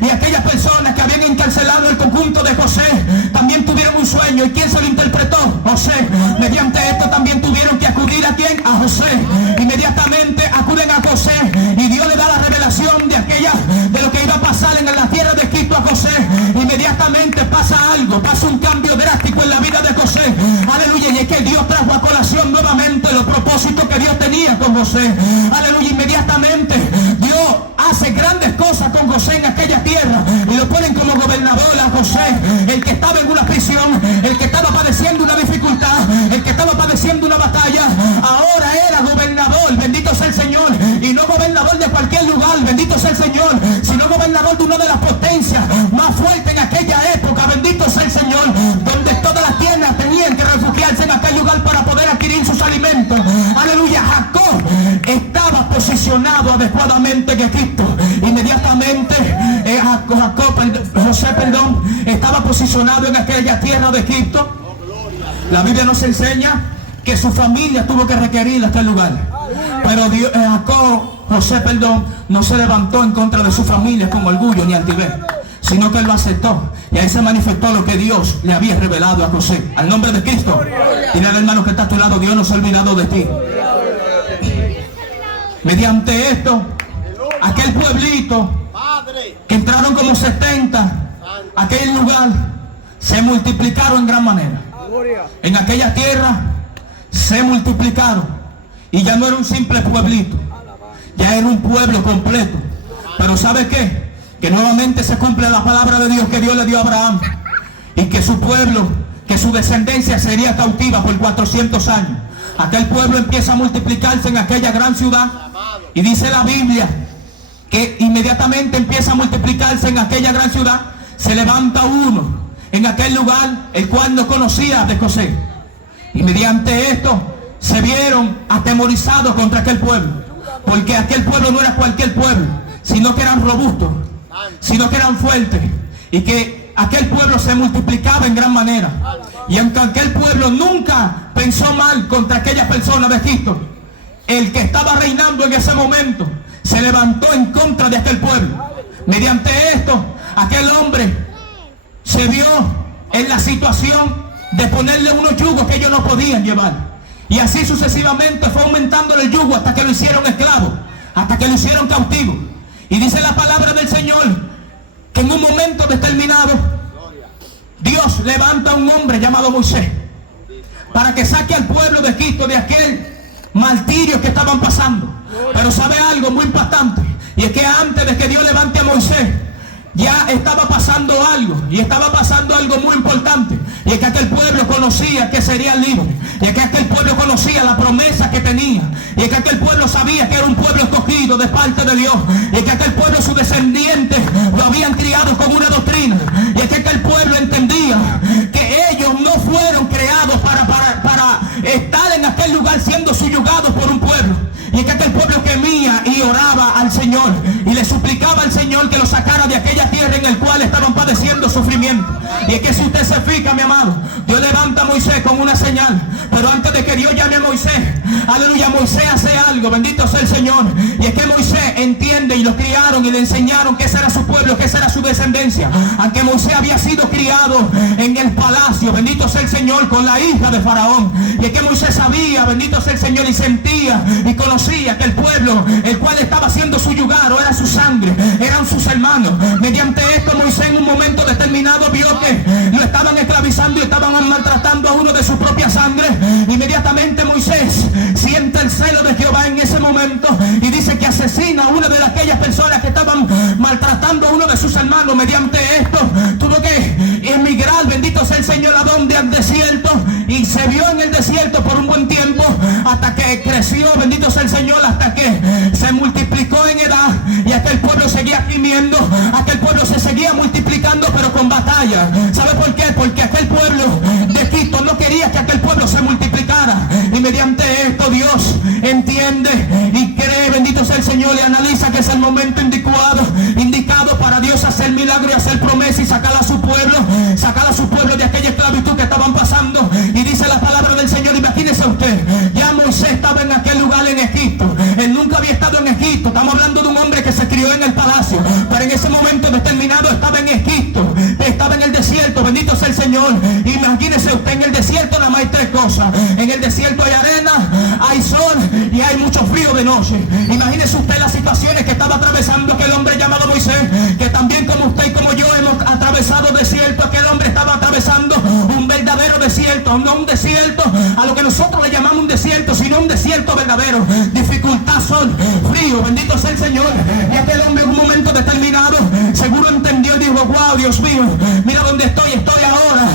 y aquellas personas que habían encarcelado el conjunto de José, también tuvieron un sueño. ¿Y quién se lo interpretó? José. Mediante esto también tuvieron que acudir ¿a quién? A José. Inmediatamente acuden a José, y Dios le da la revelación de lo que iba a pasar en la tierra de Egipto a José. Inmediatamente pasa algo, pasa un cambio drástico en la vida de José. Aleluya. Y es que Dios trajo a colación nuevamente los propósitos que Dios tenía con José. Aleluya. Inmediatamente Dios hace grandes cosas con José en aquella tierra, y lo ponen como gobernador a José, el que estaba en una prisión, el que estaba padeciendo una dificultad, el que estaba padeciendo una batalla. Ahora era gobernador, bendito sea el Señor, y no gobernador de cualquier lugar, bendito sea el Señor, sino gobernador de una de las potencias más fuertes en aquella época, bendito sea el Señor, donde todas las tierras tenían que refugiarse en aquel lugar para poder adquirir sus alimentos. Aleluya. Jacob estaba posicionado adecuadamente en Egipto. Inmediatamente José estaba posicionado en aquella tierra de Egipto. La Biblia nos enseña que su familia tuvo que requerir aquel lugar, pero José no se levantó en contra de su familia con orgullo ni altivez, sino que él lo aceptó, y ahí se manifestó lo que Dios le había revelado a José. Al nombre de Cristo. Dile al hermano que está a tu lado: Dios no se ha olvidado de ti. Mediante esto, aquel pueblito que entraron como 70, aquel lugar se multiplicaron en gran manera. En aquella tierra se multiplicaron. Y ya no era un simple pueblito, ya era un pueblo completo. Pero ¿sabe qué? Que nuevamente se cumple la palabra de Dios que Dios le dio a Abraham. Y que su pueblo, que su descendencia sería cautiva por 400 años. Aquel pueblo empieza a multiplicarse en aquella gran ciudad. Y dice la Biblia que inmediatamente empieza a multiplicarse en aquella gran ciudad. Se levanta uno en aquel lugar, el cual no conocía de José. Y mediante esto se vieron atemorizados contra aquel pueblo. Porque aquel pueblo no era cualquier pueblo, sino que eran robustos, sino que eran fuertes. Y que aquel pueblo se multiplicaba en gran manera. Y aunque aquel pueblo nunca pensó mal contra aquella persona de Egipto, el que estaba reinando en ese momento se levantó en contra de aquel pueblo. Mediante esto, aquel hombre se vio en la situación de ponerle unos yugos que ellos no podían llevar. Y así sucesivamente fue aumentando el yugo hasta que lo hicieron esclavo, hasta que lo hicieron cautivo. Y dice la palabra del Señor que en un momento determinado Dios levanta a un hombre llamado Moisés para que saque al pueblo de Egipto de aquel martirio que estaban pasando. Pero sabe algo muy impactante, y es que antes de que Dios levante a Moisés ya estaba pasando algo, y estaba pasando algo muy importante. Y es que aquel pueblo conocía que sería libre, y es que aquel pueblo conocía la promesa que tenía, y es que aquel pueblo sabía que era un pueblo escogido de parte de Dios, y es que aquel pueblo, sus descendientes, lo habían criado con una doctrina, y es que aquel pueblo entendía que ellos no fueron creados para estar en aquel lugar siendo subyugados por un pueblo. Y es que aquel pueblo gemía y oraba al Señor y le suplicaba al Señor que lo sacara de aquella tierra en el cual estaban padeciendo sufrimiento. Y es que si usted se fija, mi amado, Dios levanta a Moisés con una señal. Pero antes de que Dios llame a Moisés, aleluya, Moisés hace algo, bendito sea el Señor. Y es que Moisés entiende, y lo criaron y le enseñaron que ese era su pueblo, que esa era su descendencia. Aunque Moisés había sido criado en el palacio, bendito sea el Señor, con la hija de Faraón. Y es que Moisés sabía, bendito sea el Señor, y sentía y conocía que el pueblo, el cual estaba siendo subyugado, era su sangre, eran sus hermanos. Mediante esto, Moisés en un momento determinado vio que lo estaban esclavizando y estaban maltratando a uno de su propia sangre. Inmediatamente Moisés siente el celo de Jehová en ese momento y dice que asesina a una de aquellas personas que estaban maltratando a uno de sus hermanos. Mediante esto tuvo que emigrar, bendito sea el Señor, a donde, al desierto, y se vio en el desierto por un buen tiempo hasta que creció, bendito sea el Señor, hasta que se multiplicó en edad, y aquel pueblo seguía gimiendo, aquel pueblo se seguía multiplicando, pero con batalla. ¿Sabe por qué? Porque aquel pueblo de Egipto no quería que aquel pueblo se multiplicara. Y mediante esto Dios entiende y cree, bendito sea el Señor, y analiza que es el momento indicado para Dios hacer milagro y hacer promesa y sacar a su pueblo de aquella esclavitud que estaban pasando. Y dice la palabra del Señor, imagínese usted, ya Moisés estaba en aquel lugar en Egipto. Él nunca había estado en Egipto. Estamos hablando de un hombre que se crió en el palacio, pero en ese momento determinado estaba en Egipto, estaba en el desierto, bendito sea el Señor. Imagínese usted, en el desierto nada más hay tres cosas: en el desierto hay arena, hay sol y hay mucho frío de noche. Imagínese usted las situaciones que estaba atravesando aquel hombre llamado Moisés, que también como usted y como yo hemos atravesado desierto. Aquel hombre estaba atravesando un verdadero desierto, no un desierto a lo que nosotros le llamamos un desierto, sino un desierto verdadero. Dificultad, sol, frío, bendito sea el Señor. Y aquel hombre en un momento determinado seguro entendió y dijo: wow, Dios mío, mira donde estoy ahora,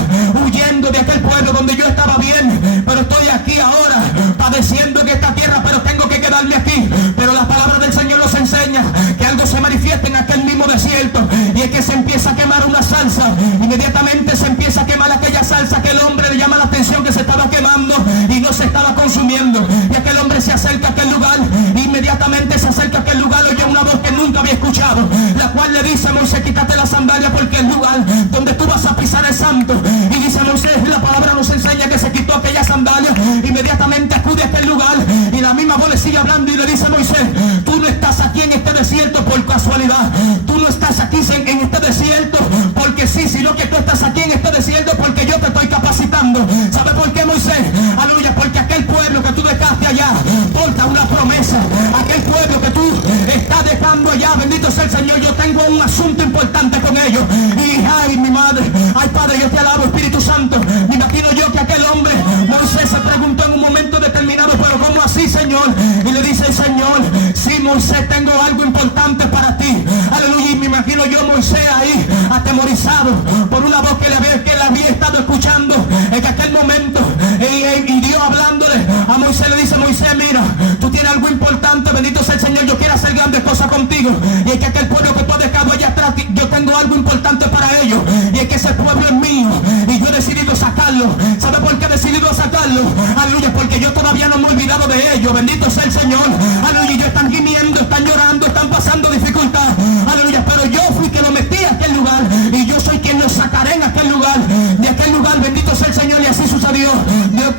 huyendo de aquel pueblo donde yo estaba bien, pero estoy aquí ahora padeciendo en esta tierra, pero tengo que quedarme aquí. Pero la palabra del Señor nos enseña que algo se manifiesta en aquel mismo desierto, y es que se empieza a quemar una salsa. Inmediatamente se empieza a quemar aquella salsa que el hombre le llama la atención, que se estaba quemando y no se estaba consumiendo. Y aquel hombre se acerca a aquel lugar, inmediatamente se acerca a aquel lugar, oye una voz que nunca había escuchado, la cual le dice: Moisés, quítate la sandalia porque el lugar donde tú vas a pisar es santo. Y dice Moisés, la palabra nos enseña que se quitó aquella sandalia, inmediatamente acude a aquel lugar, y la misma voz le sigue hablando y le dice: Moisés, tú no estás aquí en este desierto por casualidad, tú no estás aquí en este desierto porque sí, sino que tú estás aquí en este desierto porque yo te estoy capacitando. ¿Sabe por qué, Moisés? Aleluya, porque aquel pueblo que tú dejaste allá porta una promesa. Aquel pueblo que tú estás dejando pasando allá, bendito sea el Señor, yo tengo un asunto importante con ellos. Y ay, mi madre, ay Padre, yo te alabo, Espíritu Santo. Me imagino yo que aquel hombre, Moisés, se preguntó en un momento determinado, pero ¿cómo así, Señor? Y le dice el Señor, sí, Moisés, tengo algo importante para ti. Aleluya. Y me imagino yo Moisés ahí atemorizado por una voz que le había estado escuchando en aquel momento, y Dios hablándole a Moisés, le dice: Moisés, mira, tú tienes algo importante, bendito sea el Señor, yo quiero hacer grandes cosas contigo. Y es que aquel pueblo que tú has dejado allá atrás, yo tengo algo importante para ellos, y es que ese pueblo es mío, y yo he decidido sacarlo. ¿Sabe por qué he decidido sacarlo? Aleluya, porque yo todavía no me he olvidado de ellos, bendito sea el Señor. Aleluya, ellos están gimiendo, están llorando, están pasando dificultad. Aleluya, pero yo fui que lo metí a aquel lugar, y yo soy quien lo sacaré en aquel lugar, de aquel lugar, bendito sea el Señor. Y así sucedió.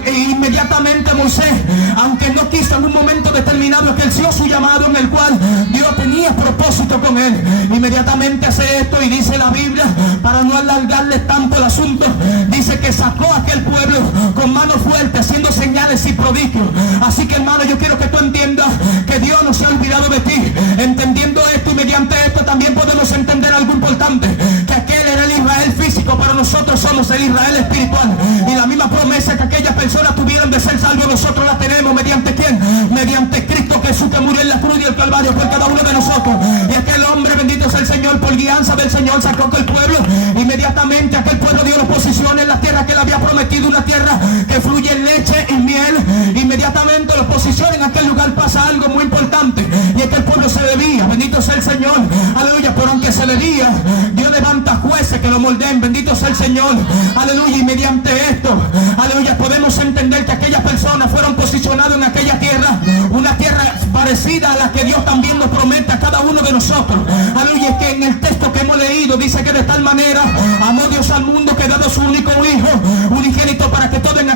Inmediatamente Moisés, aunque no quiso en un momento determinado, ejerció su llamado en el cual Dios tenía propósito con él. Inmediatamente hace esto, y dice la Biblia, para no alargarle tanto el asunto, dice que sacó a aquel pueblo con mano fuerte, haciendo señales y prodigios. Así que, hermano, yo quiero que tú entiendas que Dios no se ha olvidado de ti. Entendiendo esto, y mediante esto también podemos entender algo importante, que aquel era el Israel físico, pero nosotros somos el Israel espiritual. Y la misma promesa que aquellas personas tuvieron de ser salvos, nosotros la tenemos. ¿Mediante quién? Mediante Cristo Jesús, que murió en la cruz y el Calvario por cada uno de nosotros. Y aquel hombre, bendito sea el Señor, por guianza del Señor, sacó aquel pueblo. Inmediatamente aquel pueblo dio la posición en la tierra que le había prometido, una tierra que fluye en leche y miel. Inmediatamente lo posiciona en aquel lugar. Pasa algo muy importante, y es que el pueblo se debía, bendito sea el Señor, aleluya. Pero aunque se debía, Dios levanta jueces que lo moldeen, bendito sea el Señor, aleluya. Y mediante esto, aleluya, podemos entender que aquellas personas fueron posicionadas en aquella tierra, una tierra parecida a la que Dios también nos promete a cada uno de nosotros. Aleluya, que en el texto que hemos leído dice que de tal manera amó Dios al mundo, que ha dado su único hijo unigénito, para que todo en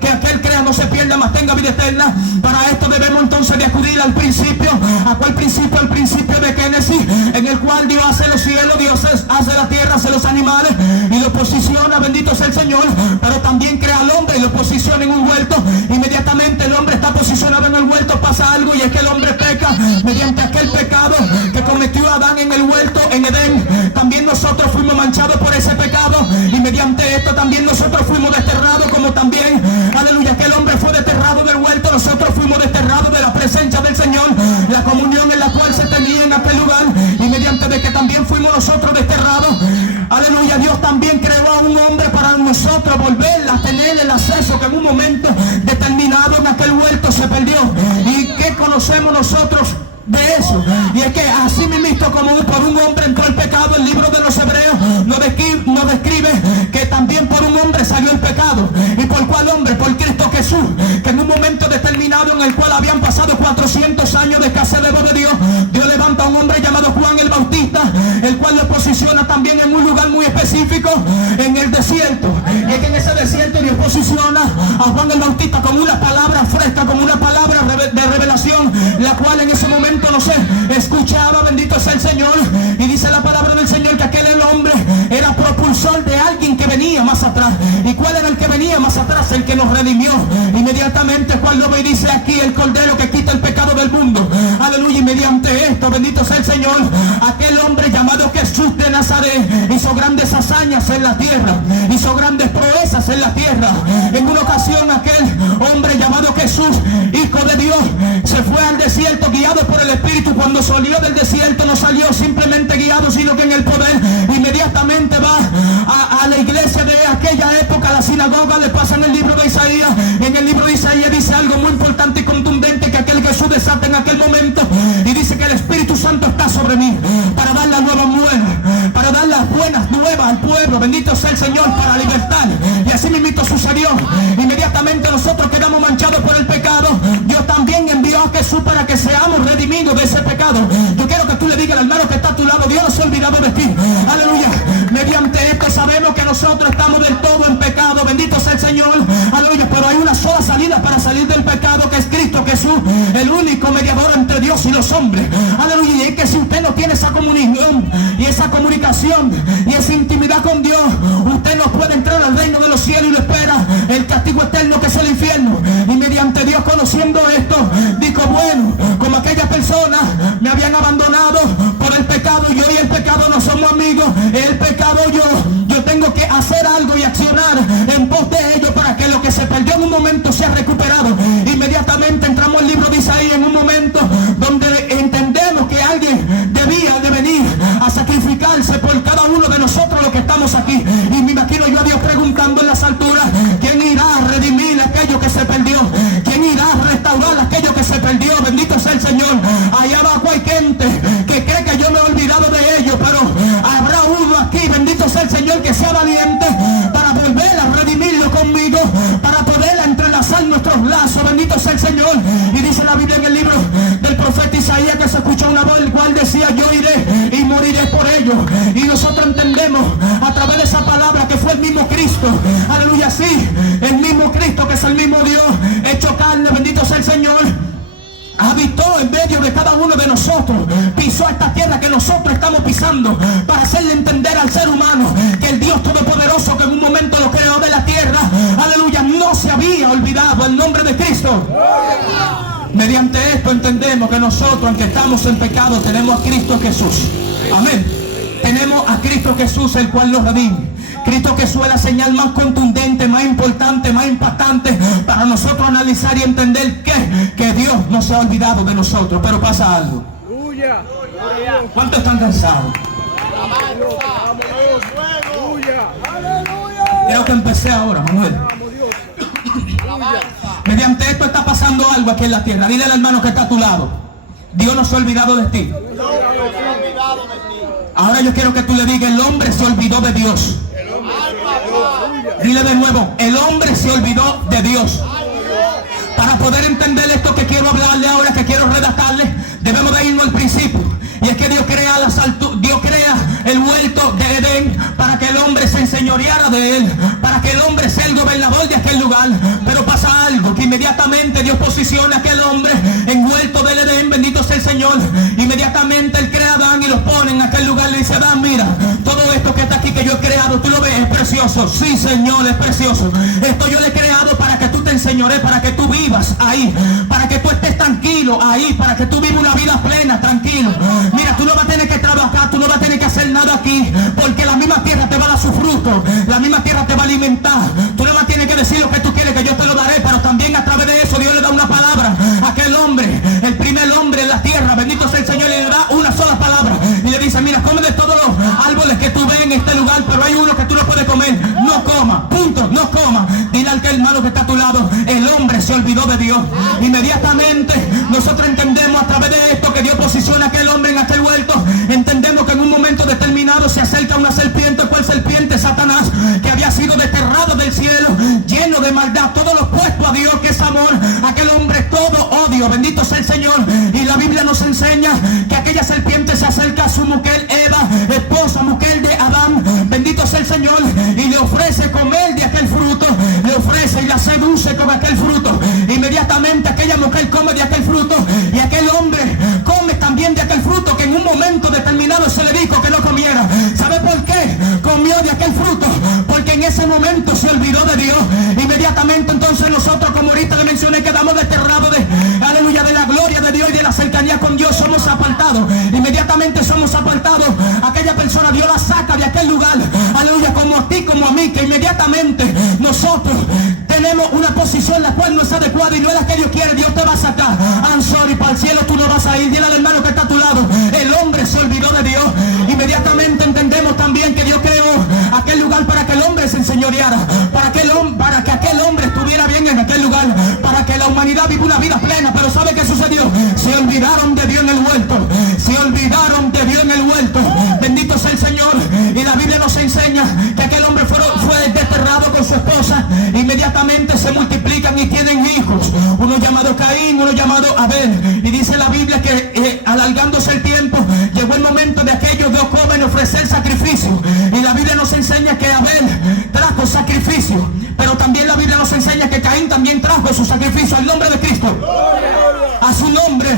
que aquel crea no se pierda, mas tenga vida eterna. Para esto debemos entonces de acudir al principio. ¿A cuál principio? Al principio de Génesis, en el cual Dios hace los cielos, Dios hace la tierra, hace los animales y lo posiciona, bendito sea el Señor. Pero también crea al hombre y lo posiciona en un huerto. Inmediatamente el hombre está posicionado en el huerto, pasa algo, y es que el hombre peca. Mediante aquel pecado que cometió Adán en el huerto, en Edén, también nosotros fuimos manchados por ese pecado, y mediante esto también nosotros fuimos desterrados, como también, aleluya, aquel hombre fue desterrado del huerto, nosotros fuimos desterrados de la presencia del Señor, la comunión en la cual se tenía en aquel lugar. Y mediante de que también fuimos nosotros desterrados, aleluya, Dios también creó a un hombre para nosotros volver a tener el acceso que en un momento determinado en aquel huerto se perdió. ¿Y qué conocemos nosotros de eso? Y es que así mismo, como por un hombre entró el pecado, el libro de los Hebreos nos describe que también por un hombre salió el pecado. ¿Y por cuál hombre? Por Cristo Jesús, que en un momento determinado en el cual habían pasado 400 años de escasez de Dios, Dios levanta a un hombre llamado Juan el Bautista, el cual lo posiciona también en un lugar muy específico, en el desierto. Y es que en ese desierto Dios posiciona a Juan el Bautista con una palabra fresca, con una palabra de revelación, la cual en ese momento no se escuchaba, bendito sea el Señor. Y dice la palabra del Señor que aquel el hombre era propulsor de alguien que venía más atrás. ¿Y cuál era el que venía más atrás? El que nos redimió. Inmediatamente Juan lo ve y dice: aquí el Cordero que quita el pecado del mundo. Aleluya. Y mediante esto, bendito sea el Señor, aquel hombre llamado Jesús de Nazaret hizo grandes hazañas en la tierra, hizo grandes proezas en la tierra. En una ocasión aquel hombre llamado Jesús, hijo de Dios, se fue al desierto guiado por el Espíritu. Cuando salió del desierto no salió simplemente guiado, sino que en el poder. Inmediatamente va a la iglesia de aquella época, a la sinagoga, le pasan el libro de Isaías. En el libro de Isaías dice algo muy importante y contundente, que aquel Jesús desata en aquel momento, y dice que el Espíritu Santo está sobre mí para dar la nueva buena, para dar las buenas nuevas al pueblo, bendito sea el Señor, para libertar. Y así mismo sucedió. Inmediatamente nosotros quedamos manchados por el pecado. Dios también envió a Jesús para que seamos redimidos de ese pecado. Yo quiero que tú le digas al hermano que está a tu lado: Dios no se ha olvidado de ti. Aleluya. Mediante esto sabemos que nosotros estamos del todo en pecado, bendito sea el Señor. Aleluya. Pero hay una sola salida para salir del pecado, que es Cristo Jesús, el único mediador entre Dios y los hombres. Aleluya. Y es que si usted no tiene esa comunión y esa comunicación y esa intimidad con Dios, usted no puede entrar al reino de los cielos, y lo espera el castigo eterno, que es el infierno. Y mediante Dios, conociendo esto, dijo: bueno, como aquellas personas me habían abandonado, momento se ha recuperado. Inmediatamente entramos al libro de Isaías, en un momento donde entendemos que alguien debía de venir a sacrificarse por cada uno de nosotros los que estamos aquí. Y me imagino yo a Dios preguntando en las alturas: ¿quién irá a redimir aquello que se perdió? ¿Quién irá a restaurar aquello que se perdió? Bendito sea el Señor. Allá abajo hay gente que cree que yo me he olvidado de ellos, pero habrá uno aquí, bendito sea el Señor, que sea valiente para volver a redimirlo conmigo, para poder entrelazar nuestros lazos. Bendito sea el Señor. Y dice la Biblia en el libro del profeta Isaías que se escuchó una voz el cual decía: yo iré y moriré por ellos. Y nosotros entendemos a través de esa palabra que fue el mismo Cristo, aleluya, sí, el mismo Cristo, que es el mismo Dios hecho carne, bendito sea el Señor, habitó en medio de cada uno de nosotros, pisó esta tierra que nosotros estamos pisando, para hacerle entender al ser humano que el Dios Todopoderoso, que en un momento lo creó de la tierra, aleluya, no se había olvidado el nombre de Cristo. Mediante esto entendemos que nosotros, aunque estamos en pecado, tenemos a Cristo Jesús. Amén. Tenemos a Cristo Jesús, el cual nos redime. Cristo Jesús es la señal más contundente, más importante, más impactante para nosotros analizar y entender que Dios no se ha olvidado de nosotros. Pero pasa algo. ¿Cuántos están cansados? Creo que empecé ahora, Manuel. Mediante esto está pasando algo aquí en la tierra. Dile al hermano que está a tu lado: Dios no se ha olvidado de ti. Ahora yo quiero que tú le digas: el hombre se olvidó de Dios. Dile de nuevo: el hombre se olvidó de Dios. Para poder entender esto que quiero hablarle ahora, que quiero redactarle, debemos de irnos al principio. Y es que Dios crea el huerto de Edén para que el hombre se enseñoreara de él, para que el hombre sea el gobernador de aquel lugar. Pero pasa algo, que inmediatamente Dios posiciona a aquel hombre en huerto del Edén, bendito sea el Señor. Inmediatamente Él crea a Adán y los pone en aquel lugar. Le dice: Adán, mira, todo esto que está aquí que yo he creado, tú lo ves, es precioso. Sí, Señor, es precioso. Esto yo lo he creado para que tú te enseñores, para que tú vivas ahí, para que tú estés tranquilo ahí, para que tú vivas una vida plena, tranquilo. Mira, tú no vas a tener que trabajar, tú no vas a tener que hacer nada aquí, porque la misma tierra te va a dar su fruto, la misma tierra te va a alimentar. Tú no vas a tener que decir lo que tú quieres, que yo te lo daré, pero también a través de eso Dios le da una palabra a aquel hombre, el primer hombre en la tierra, bendito sea el Señor, y le da una sola palabra y le dice: mira, come de todos los árboles que tú ves en este lugar, pero hay uno que tú no puedes comer, no coma, punto, no coma. Dile al hermano que está a tu lado: el hombre se olvidó de Dios. Inmediatamente nosotros entendemos a través de esto que Dios posiciona a aquel hombre en aquel huerto. Entendemos que en un momento determinado se acerca una serpiente. ¿Cuál serpiente? Satanás, que había sido desterrado del cielo, lleno de maldad, todo lo opuesto a Dios, que es amor. Aquel hombre todo odio, bendito sea el Señor. Y la Biblia nos enseña que aquella serpiente se acerca a su mujer Eva, esposa, mujer de Adán, bendito sea el Señor, y le ofrece comer de aquel fruto, le ofrece y la seduce con aquel fruto. Inmediatamente aquella mujer come de aquel fruto y aquel hombre come también de aquel fruto, que en un momento determinado se le dijo que no comiera. ¿Sabe por qué comió de aquel fruto? Porque en ese momento se olvidó de Dios. Inmediatamente entonces nosotros, como ahorita le mencioné, quedamos desterrados de, aleluya, de la gloria de Dios y de la cercanía con Dios. Somos apartados. Inmediatamente somos apartados. Aquella persona Dios la saca de aquel lugar, aleluya, como a ti, como a mí, que inmediatamente nosotros tenemos una posición la cual no es adecuada y no es la que Dios quiere. Dios te va a sacar. I'm sorry, para el cielo tú no vas a ir. Dile al hermano que está a tu lado: el hombre se olvidó de Dios. Inmediatamente entendemos también que Dios creó aquel lugar para que el hombre se enseñoreara, para que aquel hombre estuviera bien en aquel lugar, para que la humanidad viva una vida plena. Pero ¿sabe qué sucedió? Se olvidaron de Dios en el huerto. Se olvidaron de Dios en el huerto. Bendito sea el Señor. Y la Biblia nos enseña que aquel hombre fue desterrado con su esposa. Inmediatamente se multiplican y tienen hijos, uno llamado Caín, uno llamado Abel. Y dice la Biblia que alargándose el tiempo, llegó el momento de aquellos dos jóvenes ofrecer sacrificio. Y la Biblia nos enseña que Abel trajo sacrificio, pero también la Biblia nos enseña que Caín también trajo su sacrificio al nombre de Cristo, a su nombre.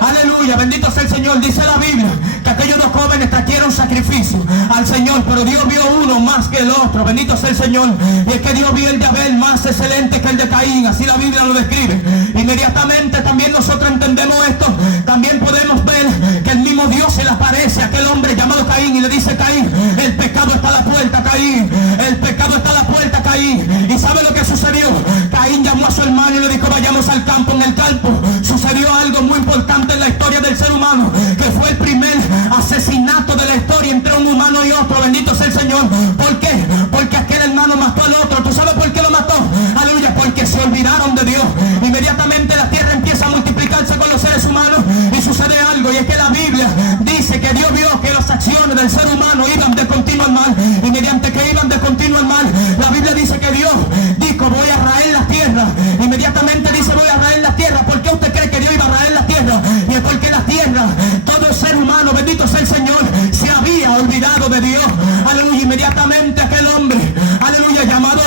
Aleluya, bendito sea el Señor. Dice la Biblia que aquellos dos jóvenes trajeron sacrificio al Señor, pero Dios vio uno más que el otro, bendito sea el Señor. Y es que Dios vio el de Abel más excelente que el de Caín, así la Biblia lo describe. Inmediatamente también nosotros entendemos esto. También podemos ver que el mismo Dios se le aparece a aquel hombre llamado Caín y le dice: Caín, el pecado está a la puerta, Caín, el pecado está a la puerta, Caín. ¿Y sabe lo que sucedió? Caín campo, sucedió algo muy importante en la historia del ser humano, que fue el primer asesinato de la historia entre un humano y otro. Bendito sea el Señor. ¿Por qué? Porque aquel hermano mató al otro. ¿Tú sabes por qué lo mató? Aleluya, porque se olvidaron de Dios. Inmediatamente la tierra empieza a multiplicarse con los seres humanos y sucede algo, y es que la Biblia dice que Dios vio que las acciones del ser humano iban de continuo al mal, y mediante que iban de continuo al mal, la Biblia dice que Dios dijo: voy a raer la tierra. Inmediatamente dice: voy a raer la tierra. ¿Por qué usted cree que Dios iba a raer la tierra? Y es porque la tierra, todo ser humano, bendito sea el Señor, se había olvidado de Dios. Aleluya. Inmediatamente aquel hombre, aleluya, llamado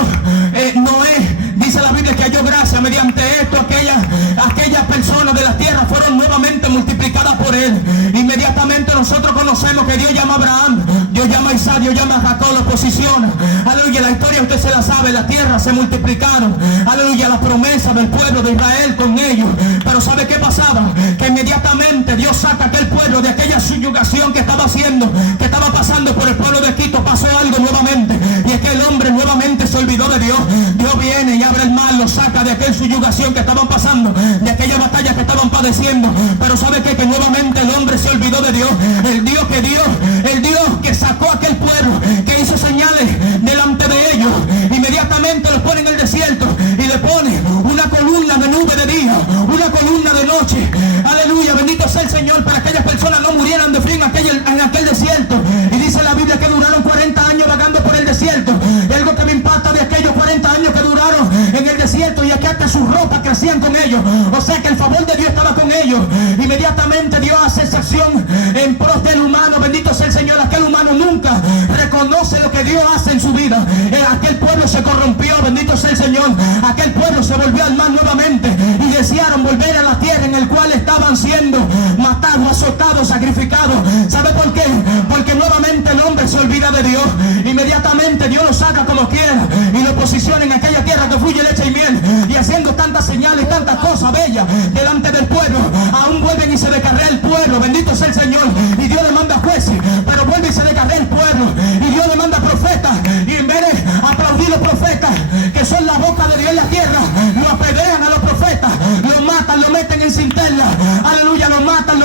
Noé, dice la Biblia que halló gracia. Mediante esto aquellas personas de la tierra fueron nuevamente multiplicadas por él. Inmediatamente nosotros conocemos que Dios llama a Abraham, Dios llama a Isaac, Dios llama a Jacob, los posiciona. Aleluya, la historia usted se la sabe, la tierra se multiplicaron. Aleluya, la promesa del pueblo de Israel con ellos. Pero ¿sabe qué pasaba? Que inmediatamente Dios saca a aquel pueblo de aquella subyugación que estaba haciendo, que estaba pasando por el pueblo de Quito. Pasó algo nuevamente, y es que el hombre nuevamente se olvidó de Dios. Dios viene y abre el mar, lo saca de aquella subyugación que estaban pasando, de aquella batalla que estaban padeciendo. Pero ¿sabe qué? Que nuevamente el hombre se olvidó de Dios. El Dios que sacó a aquel pueblo, que hizo señales delante de ellos, inmediatamente los pone en el desierto y le pone una columna de nube de día, una columna de noche. Aleluya, bendito sea el Señor, para que aquellas personas no murieran de frío en aquel desierto. Y dice la Biblia que duraron 40 años vagando por el desierto. Y algo que me impacta de aquellos 40 años que duraron en el desierto, y es que hasta sus ropas crecían con ellos. O sea que el favor de Dios estaba con ellos. Inmediatamente Dios hace esa acción en pos del humano. Bendito sea el Señor. Aquel humano nunca reconoce lo que Dios hace en su vida. Aquel pueblo se corrompió. Bendito sea el Señor. Aquel pueblo se volvió al mal nuevamente y desearon volver a la tierra en el cual estaban siendo matados, azotados, sacrificados. ¿Sabe por qué? Porque nuevamente el hombre se olvida de Dios. Inmediatamente Dios lo saca como quiera y lo posiciona en aquella tierra que fluye leche y miel, y haciendo tantas señales, tantas cosas bellas delante del pueblo, aún vuelven y se descarrea el pueblo. Bendito sea el Señor. Y Dios le manda jueces, pero vuelve y se descarrea el pueblo, y Dios le manda profetas, y en vez de aplaudir los profetas, que son la boca de Dios en la tierra, lo apedrean a los profetas, los matan, lo meten en cinterna. Aleluya, los matan,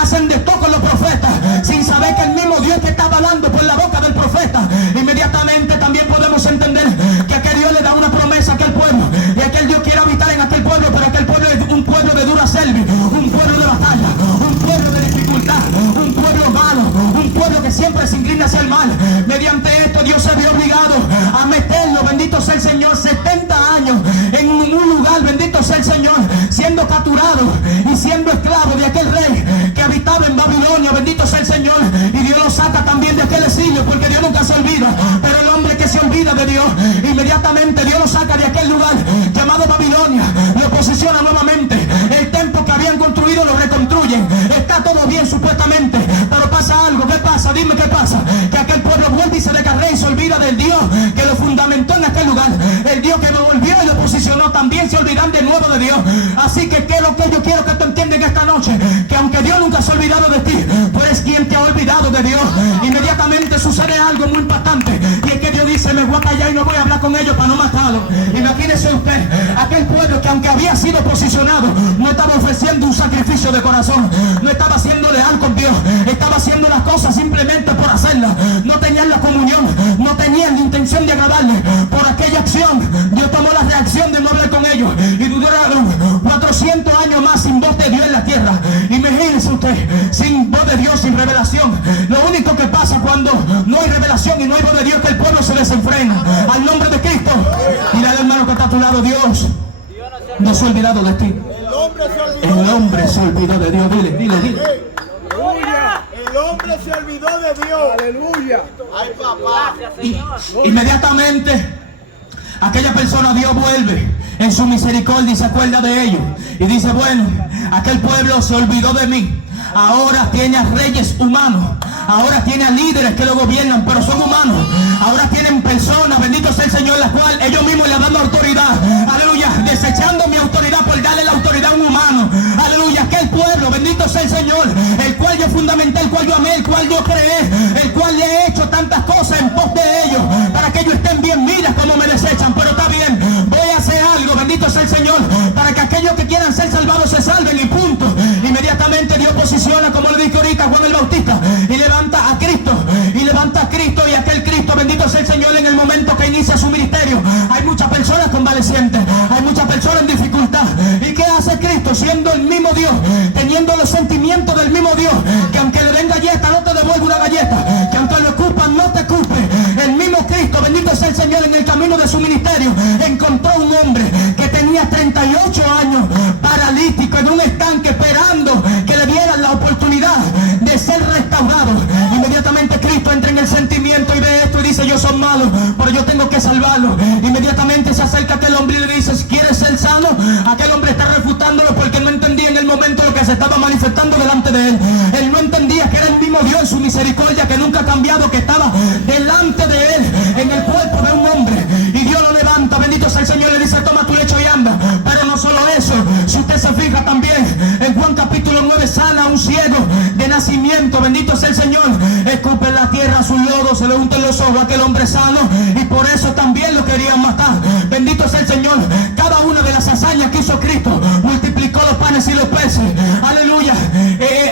hacen de todo con los profetas, sin saber que el mismo Dios que estaba hablando por la boca del profeta. Inmediatamente también podemos entender que aquel Dios le da una promesa a aquel pueblo, y aquel Dios quiere habitar en aquel pueblo, pero aquel pueblo es un pueblo de dura selva, un pueblo de batalla, un pueblo de dificultad, un pueblo malo, un pueblo que siempre se inclina hacia el mal. Mediante esto Dios se vio obligado a meterlo, bendito sea el Señor, 70 años en un lugar, bendito sea el Señor, siendo capturado y siendo esclavo de aquel rey que habitaba en Babilonia. Bendito sea el Señor. Y Dios lo saca también de aquel exilio, porque Dios nunca se olvida. Pero el hombre que se olvida de Dios, inmediatamente Dios lo saca de aquel lugar llamado Babilonia, lo posiciona nuevamente. El templo que habían construido lo reconstruyen. Está todo bien supuestamente, pero pasa algo. ¿Qué pasa? Dime qué pasa. Que aquel pueblo vuelve y se descarrea y se olvida del Dios que lo fundamentó en aquel lugar. El Dios que lo volvió y lo posicionó, también se olvidan de nuevo de Dios. Así que ¿qué es lo que yo quiero que tú entiendas esta noche? Que aunque Dios nunca se ha olvidado de ti, tú eres quien te ha olvidado de Dios. Inmediatamente sucede algo muy impactante, y es que Dios dice: me voy a callar y no voy a hablar con ellos para no matarlos. Imagínese usted, aquel pueblo que aunque había sido posicionado, no estaba ofreciendo un sacrificio de corazón, no estaba siendo leal con Dios, estaba haciendo las cosas simplemente por hacerlas. No tenían la comunión, no tenían la intención de agradarle. Por aquella acción Dios tomó la reacción de no hablar con ellos, y duraron 400 años más sin voz de Dios en la tierra. Imagínese usted, sin voz de Dios, sin revelación. Lo único que pasa cuando no hay revelación y no hay voz de Dios es que el pueblo se desenfrena. Al nombre de Cristo. Dile al hermano que está a tu lado: Dios no se ha olvidado de ti. El hombre se olvidó de Dios. Dile. El hombre se olvidó de Dios. Aleluya. Ay, papá. Inmediatamente aquella persona, Dios vuelve en su misericordia y se acuerda de ellos, y dice: bueno, aquel pueblo se olvidó de mí. Ahora tiene a reyes humanos, ahora tiene a líderes que lo gobiernan, pero son humanos. Ahora tienen personas, bendito sea el Señor, las cuales ellos mismos le dan autoridad. Aleluya, desechando mi autoridad por darle la autoridad a un humano. Aleluya, aquel pueblo, bendito sea el Señor, el cual yo fundamenté, el cual yo amé, el cual yo creé, el cual le he hecho tantas cosas en pos de ellos, para que ellos estén bien. Mira cómo me desechan, pero está bien, voy a hacer algo, bendito sea el Señor, para que aquel aquellos que quieran ser salvados se salven y punto. Inmediatamente Dios posiciona, como le dije ahorita, Juan el Bautista, y levanta a Cristo, y aquel Cristo, bendito sea el Señor, en el momento que inicia su ministerio. Hay muchas personas convalecientes, hay muchas personas en dificultad. ¿Y qué hace Cristo? Siendo el mismo Dios, teniendo los sentimientos del mismo Dios, que aunque le den galleta no te devuelve una galleta, que aunque lo ocupan no te ocupe. El mismo Cristo, bendito sea el Señor, en el camino de su ministerio encontró un hombre que tenía 38 años, paralítico, en un estanque, esperando que le dieran la oportunidad de ser restaurado. Inmediatamente Cristo entra en el sentimiento y ve esto y dice: yo soy malo, pero yo tengo que salvarlo. Inmediatamente se acerca a aquel hombre y le dice: ¿quieres ser sano? Aquel hombre está refutándolo porque no entendía en el momento lo que se estaba manifestando delante de él. Él no entendía que era el mismo Dios en su misericordia, que nunca ha cambiado, que estaba delante de él en el cuerpo de un hombre. Y Dios lo levanta, bendito sea el Señor, le dice: toma tu lecho y anda. Pero no solo eso, si usted se fija también, en Juan capítulo 9 sana a un ciego de nacimiento, bendito sea el Señor. Escupe en la tierra su lodo, se le unten los ojos a aquel hombre sano, y por eso también lo querían matar. Bendito sea el Señor. Cada una de las hazañas que hizo Cristo, multiplicó los panes y los peces. Aleluya.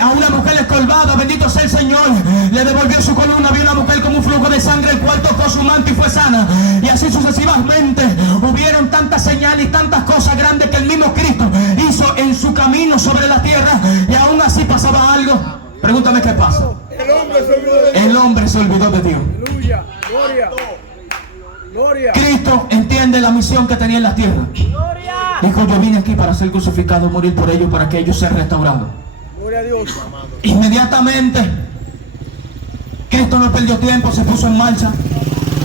A una mujer escolvada, bendito sea el Señor, le devolvió su columna. Vio una mujer con un flujo de sangre, el cual tocó su manto y fue sana. Y así sucesivamente hubieron tantas señales y tantas cosas grandes que el mismo Cristo hizo en su camino sobre la tierra, y aún así pasaba algo. Pregúntame qué pasa. El hombre se olvidó de Dios. Aleluya, gloria, gloria. Cristo entiende la misión que tenía en la tierra. Dijo: yo vine aquí para ser crucificado, morir por ellos, para que ellos sean restaurados. Gloria a Dios. Inmediatamente Cristo no perdió tiempo, se puso en marcha,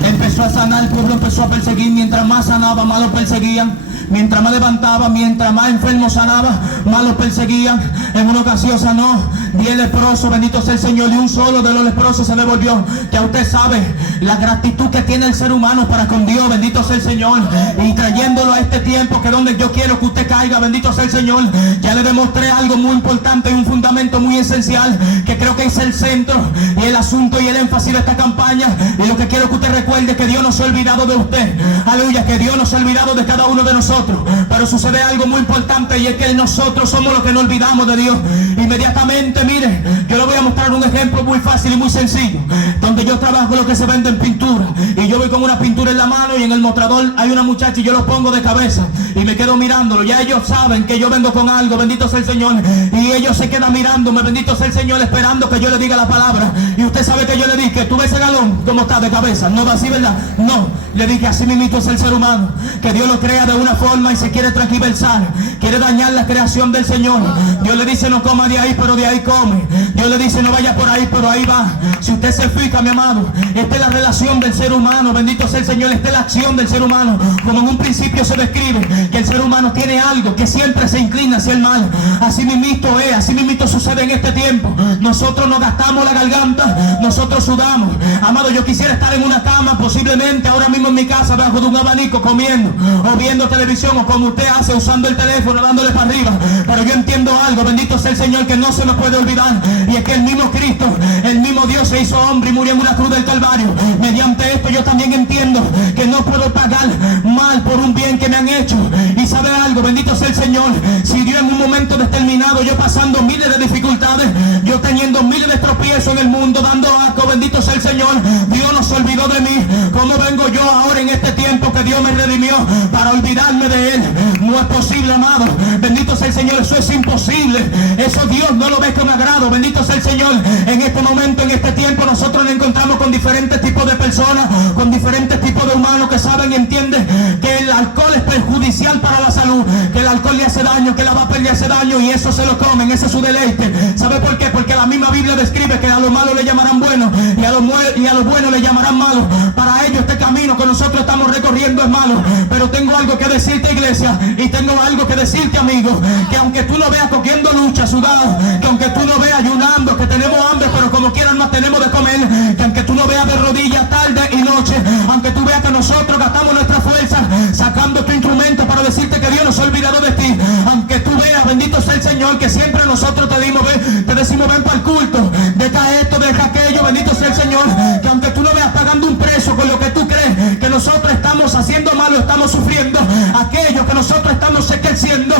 empezó a sanar. El pueblo empezó a perseguir. Mientras más sanaba, más lo perseguían. Mientras más levantaba, mientras más enfermo sanaba, más los perseguían. En una ocasión sanó 10 leprosos, bendito sea el Señor, y un solo de los leprosos se devolvió. Ya usted sabe la gratitud que tiene el ser humano para con Dios, bendito sea el Señor. Y trayéndolo a este tiempo, que donde yo quiero que usted caiga, bendito sea el Señor, ya le demostré algo muy importante y un fundamento muy esencial, que creo que es el centro y el asunto y el énfasis de esta campaña. Y lo que quiero que usted recuerde, que Dios no se ha olvidado de usted. Aleluya, que Dios no se ha olvidado de cada uno de nosotros. Pero sucede algo muy importante, y es que nosotros somos los que nos olvidamos de Dios. Inmediatamente, mire, yo le voy a mostrar un ejemplo muy fácil y muy sencillo, donde yo trabajo lo que se vende en pintura, y yo voy con una pintura en la mano, y en el mostrador hay una muchacha y yo los pongo de cabeza y me quedo mirándolo. Ya ellos saben que yo vengo con algo, bendito sea el Señor, y ellos se quedan mirándome, bendito sea el Señor, esperando que yo le diga la palabra. Y usted sabe que yo le dije: tú ves ese galón como está de cabeza. No va así, ¿verdad? No, le dije: así mismo es el ser humano, que Dios lo crea de una forma y se quiere transversal, quiere dañar la creación del Señor. Dios le dice: no coma de ahí, pero de ahí come. Dios le dice: no vaya por ahí, pero ahí va. Si usted se fija, mi amado, esta es la relación del ser humano, bendito sea el Señor, esta es la acción del ser humano. Como en un principio se describe que el ser humano tiene algo que siempre se inclina hacia el mal. Así mismito es, así mismito sucede en este tiempo. Nosotros nos gastamos la garganta, nosotros sudamos. Amado, yo quisiera estar en una cama, posiblemente ahora mismo en mi casa, bajo de un abanico, comiendo o viendo televisión, o como usted hace, usando el teléfono, dándole para arriba. Pero yo entiendo algo, bendito sea el Señor, que no se nos puede olvidar, y es que el mismo Cristo, el mismo Dios, se hizo hombre y murió en una cruz del Calvario. Mediante esto yo también entiendo que no puedo pagar mal por un bien que me han hecho. Y sabe algo, bendito sea el Señor, si Dios en un momento determinado, yo pasando miles de dificultades, yo teniendo miles de tropiezos en el mundo, dando asco, bendito sea el Señor, Dios no se olvidó de mí. ¿Cómo vengo yo ahora en este tiempo que Dios me redimió para olvidarme de Él? No es posible, amado. Bendito sea el Señor, eso es imposible. Eso Dios no lo ve con agrado. Bendito sea el Señor. En este momento, en este tiempo, nosotros nos encontramos con diferentes tipos de personas, con diferentes tipos de humanos que saben y entienden que el alcohol es perjudicial para la salud, que el alcohol le hace daño, que la vapor le hace daño, y eso se lo comen, ese es su deleite. ¿Sabe por qué? Porque la misma Biblia describe que a lo malo le llamarán bueno, y a lo bueno le llamarán malo. Para ellos este camino que nosotros estamos recorriendo es malo. Pero tengo algo que decirte, iglesia, y tengo algo que decirte, amigo, que aunque tú lo veas cogiendo lucha, sudado, que aunque tú lo veas ayunando, que tenemos hambre, pero como quieran no tenemos de comer, que aunque tú lo veas de rodillas tarde y noche, aunque tú veas que nosotros gastamos nuestra fuerza sacando tu instrumento para decirte que Dios no se ha olvidado de ti, aunque tú veas, bendito sea el Señor, que siempre nosotros te decimos ven para el culto, deja esto, deja aquello, bendito sea el Señor, que aunque tú lo veas pagando un precio con lo que tú crees que nosotros estamos haciendo malo, estamos sufriendo, aquello que nosotros estamos ejerciendo,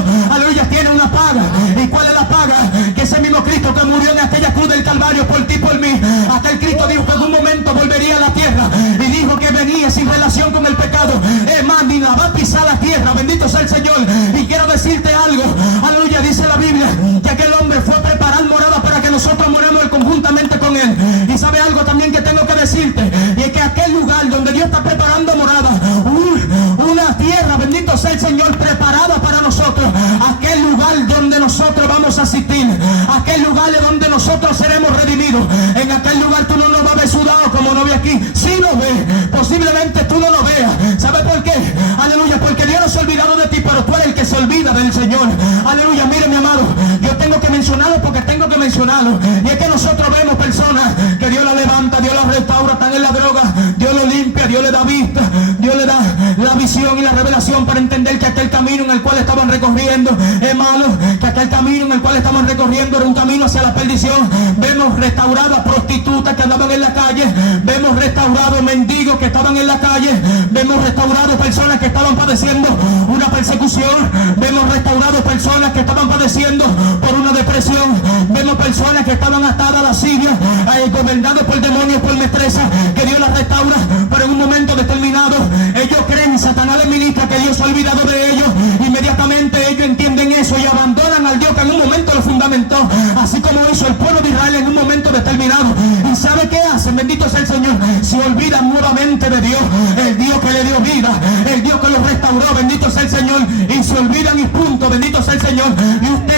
del Señor. Aleluya. Mire, mi amado, yo tengo que mencionarlo porque tengo que mencionarlo. Y es que nosotros vemos personas que Dios la levanta, Dios la restaura, están en la droga, Dios lo limpia, Dios le da vista, Dios le da la visión y la revelación para entender que aquel camino en el cual estaban recorriendo es malo, que aquel camino en el cual estaban recorriendo era un camino hacia la perdición. Vemos restauradas prostitutas que andaban en la calle, vemos restaurados mendigos que estaban en la calle, vemos restaurados personas que estaban padeciendo una persecución, vemos restaurados personas que estaban padeciendo por una depresión, vemos personas que estaban atadas a la silla, gobernados por demonios, por destreza, que Dios las restaura, pero en un momento determinado ellos creen, Satanás les ministra que Dios se ha olvidado de ellos. Inmediatamente ellos entienden eso y abandonan al Dios que en un momento lo fundamentó, así como hizo el pueblo de Israel en un momento determinado. ¿Y sabe qué hacen? Bendito sea el Señor. Se olvidan nuevamente de Dios, el Dios que le dio vida, el Dios que los restauró. Bendito sea el Señor. Y se olvidan y punto. Bendito sea el Señor. Y usted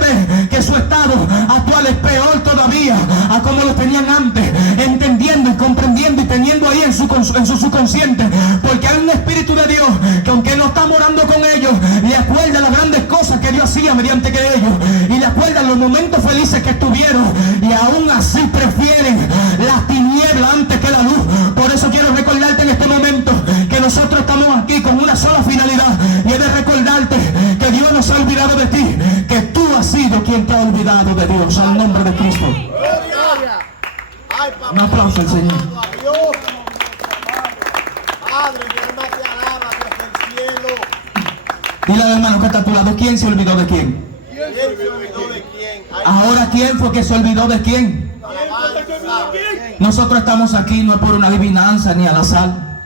ve que su estado actual es peor todavía a como lo tenían antes, entendiendo y comprendiendo y teniendo ahí en su subconsciente, porque hay un Espíritu de Dios que aunque no está morando con ellos, le acuerda las grandes cosas que Dios hacía mediante que ellos, y le acuerdan los momentos felices que estuvieron, y aún así prefieren las tinieblas antes que la luz. Por eso quiero recordarte en este momento que nosotros estamos aquí con una sola finalidad, y es de recordarte que Dios no se ha olvidado de ti, que tú has sido quien te ha olvidado de Dios. Al nombre de Cristo. Un aplauso al Señor. Padre, mi alma te alaba, Dios del cielo. Dile al hermano que está a tu lado, ¿quién se olvidó de quién? ¿Quién se olvidó de quién? Ahora, ¿quién fue que se olvidó de quién? Nosotros estamos aquí no es por una adivinanza ni al azar.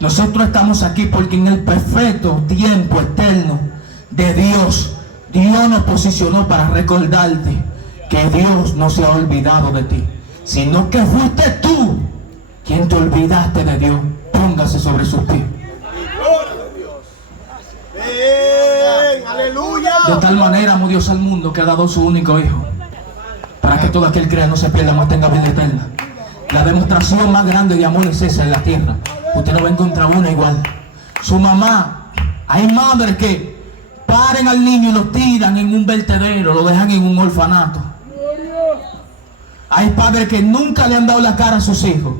Nosotros estamos aquí porque en el perfecto tiempo eterno de Dios, Dios nos posicionó para recordarte que Dios no se ha olvidado de ti, sino que fuiste tú quien te olvidaste de Dios. Póngase sobre sus pies. ¡Ven! ¡Aleluya! De tal manera amó Dios al mundo que ha dado su único hijo, para que todo aquel crea no se pierda, mas tenga vida eterna. La demostración más grande de amor es esa en la tierra. Usted no va a encontrar una igual. Su mamá, hay madres que paren al niño y lo tiran en un vertedero, lo dejan en un orfanato. Hay padres que nunca le han dado la cara a sus hijos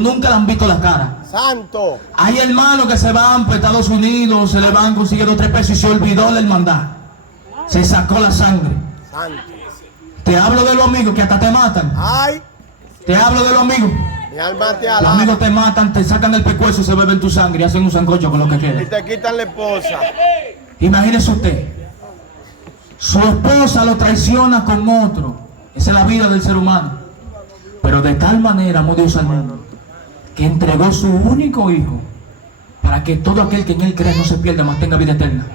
nunca le han visto la cara. ¡Santo! Hay hermanos que se van para Estados Unidos, se le van consiguiendo 3 pesos y se olvidó la hermandad, se sacó la sangre. ¡Santo! Te hablo de los amigos que hasta te matan. ¡Ay! Te hablo de los amigos. Mi alma te Los alaba. amigos te matan, te sacan del pescuezo y se beben tu sangre y hacen un sancocho con lo que Y queda. te quitan la esposa. Imagínese usted, su esposa lo traiciona con otro. Esa es la vida del ser humano. Pero de tal manera amó Dios al mundo que entregó su único hijo para que todo aquel que en él cree no se pierda, mas tenga vida eterna.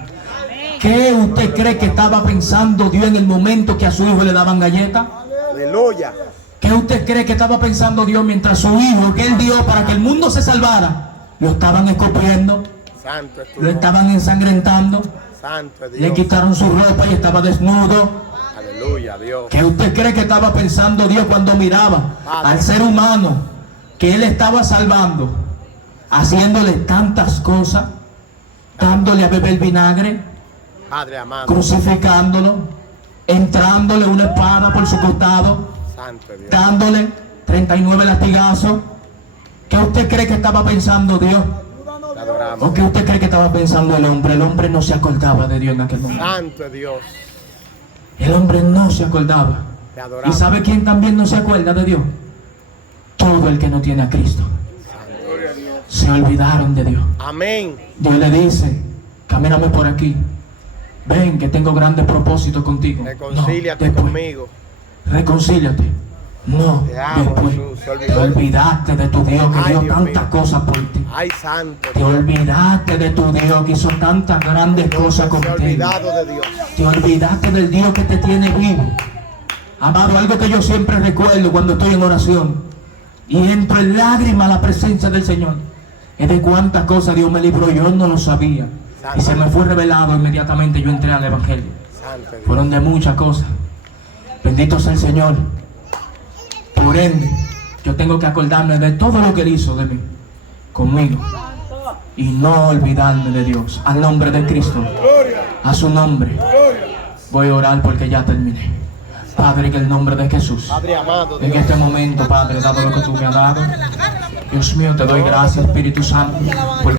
¿Qué usted cree que estaba pensando Dios en el momento que a su hijo le daban galletas? ¡Aleluya! ¿Qué usted cree que estaba pensando Dios mientras su hijo que él dio para que el mundo se salvara, lo estaban escupiendo, ¡Santo es tu lo nombre! estaban ensangrentando, ¡Santo es le Dios! quitaron su ropa y estaba desnudo? ¡Aleluya, Dios! ¿Qué usted cree que estaba pensando Dios cuando miraba al ser humano que él estaba salvando, haciéndole tantas cosas, dándole a beber vinagre, Padre amado. crucificándolo, entrándole una espada por su costado, ¡Santo es Dios! dándole 39 latigazos? ¿Qué usted cree que estaba pensando Dios? Te adoramos. ¿O qué usted cree que estaba pensando el hombre? El hombre no se acordaba de Dios en aquel momento. ¡Santo es Dios! El hombre no se acordaba. Te ¿Y adoramos. sabe quién también no se acuerda de Dios? Todo el que no tiene a Cristo. Se olvidaron de Dios. Amén. Dios le dice, camíname por aquí. Ven que tengo grandes propósitos contigo. Reconcíliate después. conmigo. Reconcíliate. No, Te amo, después. Jesús, se olvidó. Te olvidaste de tu Dios que Ay, dio Dios tantas mío. cosas por ti. ¡Ay, santo! Te olvidaste de tu Dios que hizo tantas grandes cosas Se ha contigo. olvidado de Dios. Te olvidaste del Dios que te tiene vivo. Amado, algo que yo siempre recuerdo cuando estoy en oración y entro en lágrimas a la presencia del Señor, es de cuántas cosas Dios me libró. Yo no lo sabía y se me fue revelado inmediatamente. Yo entré al Evangelio. Santo es Dios. Fueron de muchas cosas. Bendito sea el Señor. Por ende, yo tengo que acordarme de todo lo que Él hizo de mí, conmigo, y no olvidarme de Dios. Al nombre de Cristo. Gloria. A su nombre voy a orar porque ya terminé. Padre, en el nombre de Jesús, Padre amado, en este momento, Padre, dado lo que tú me has dado, Dios mío, te doy gracias, Espíritu Santo, porque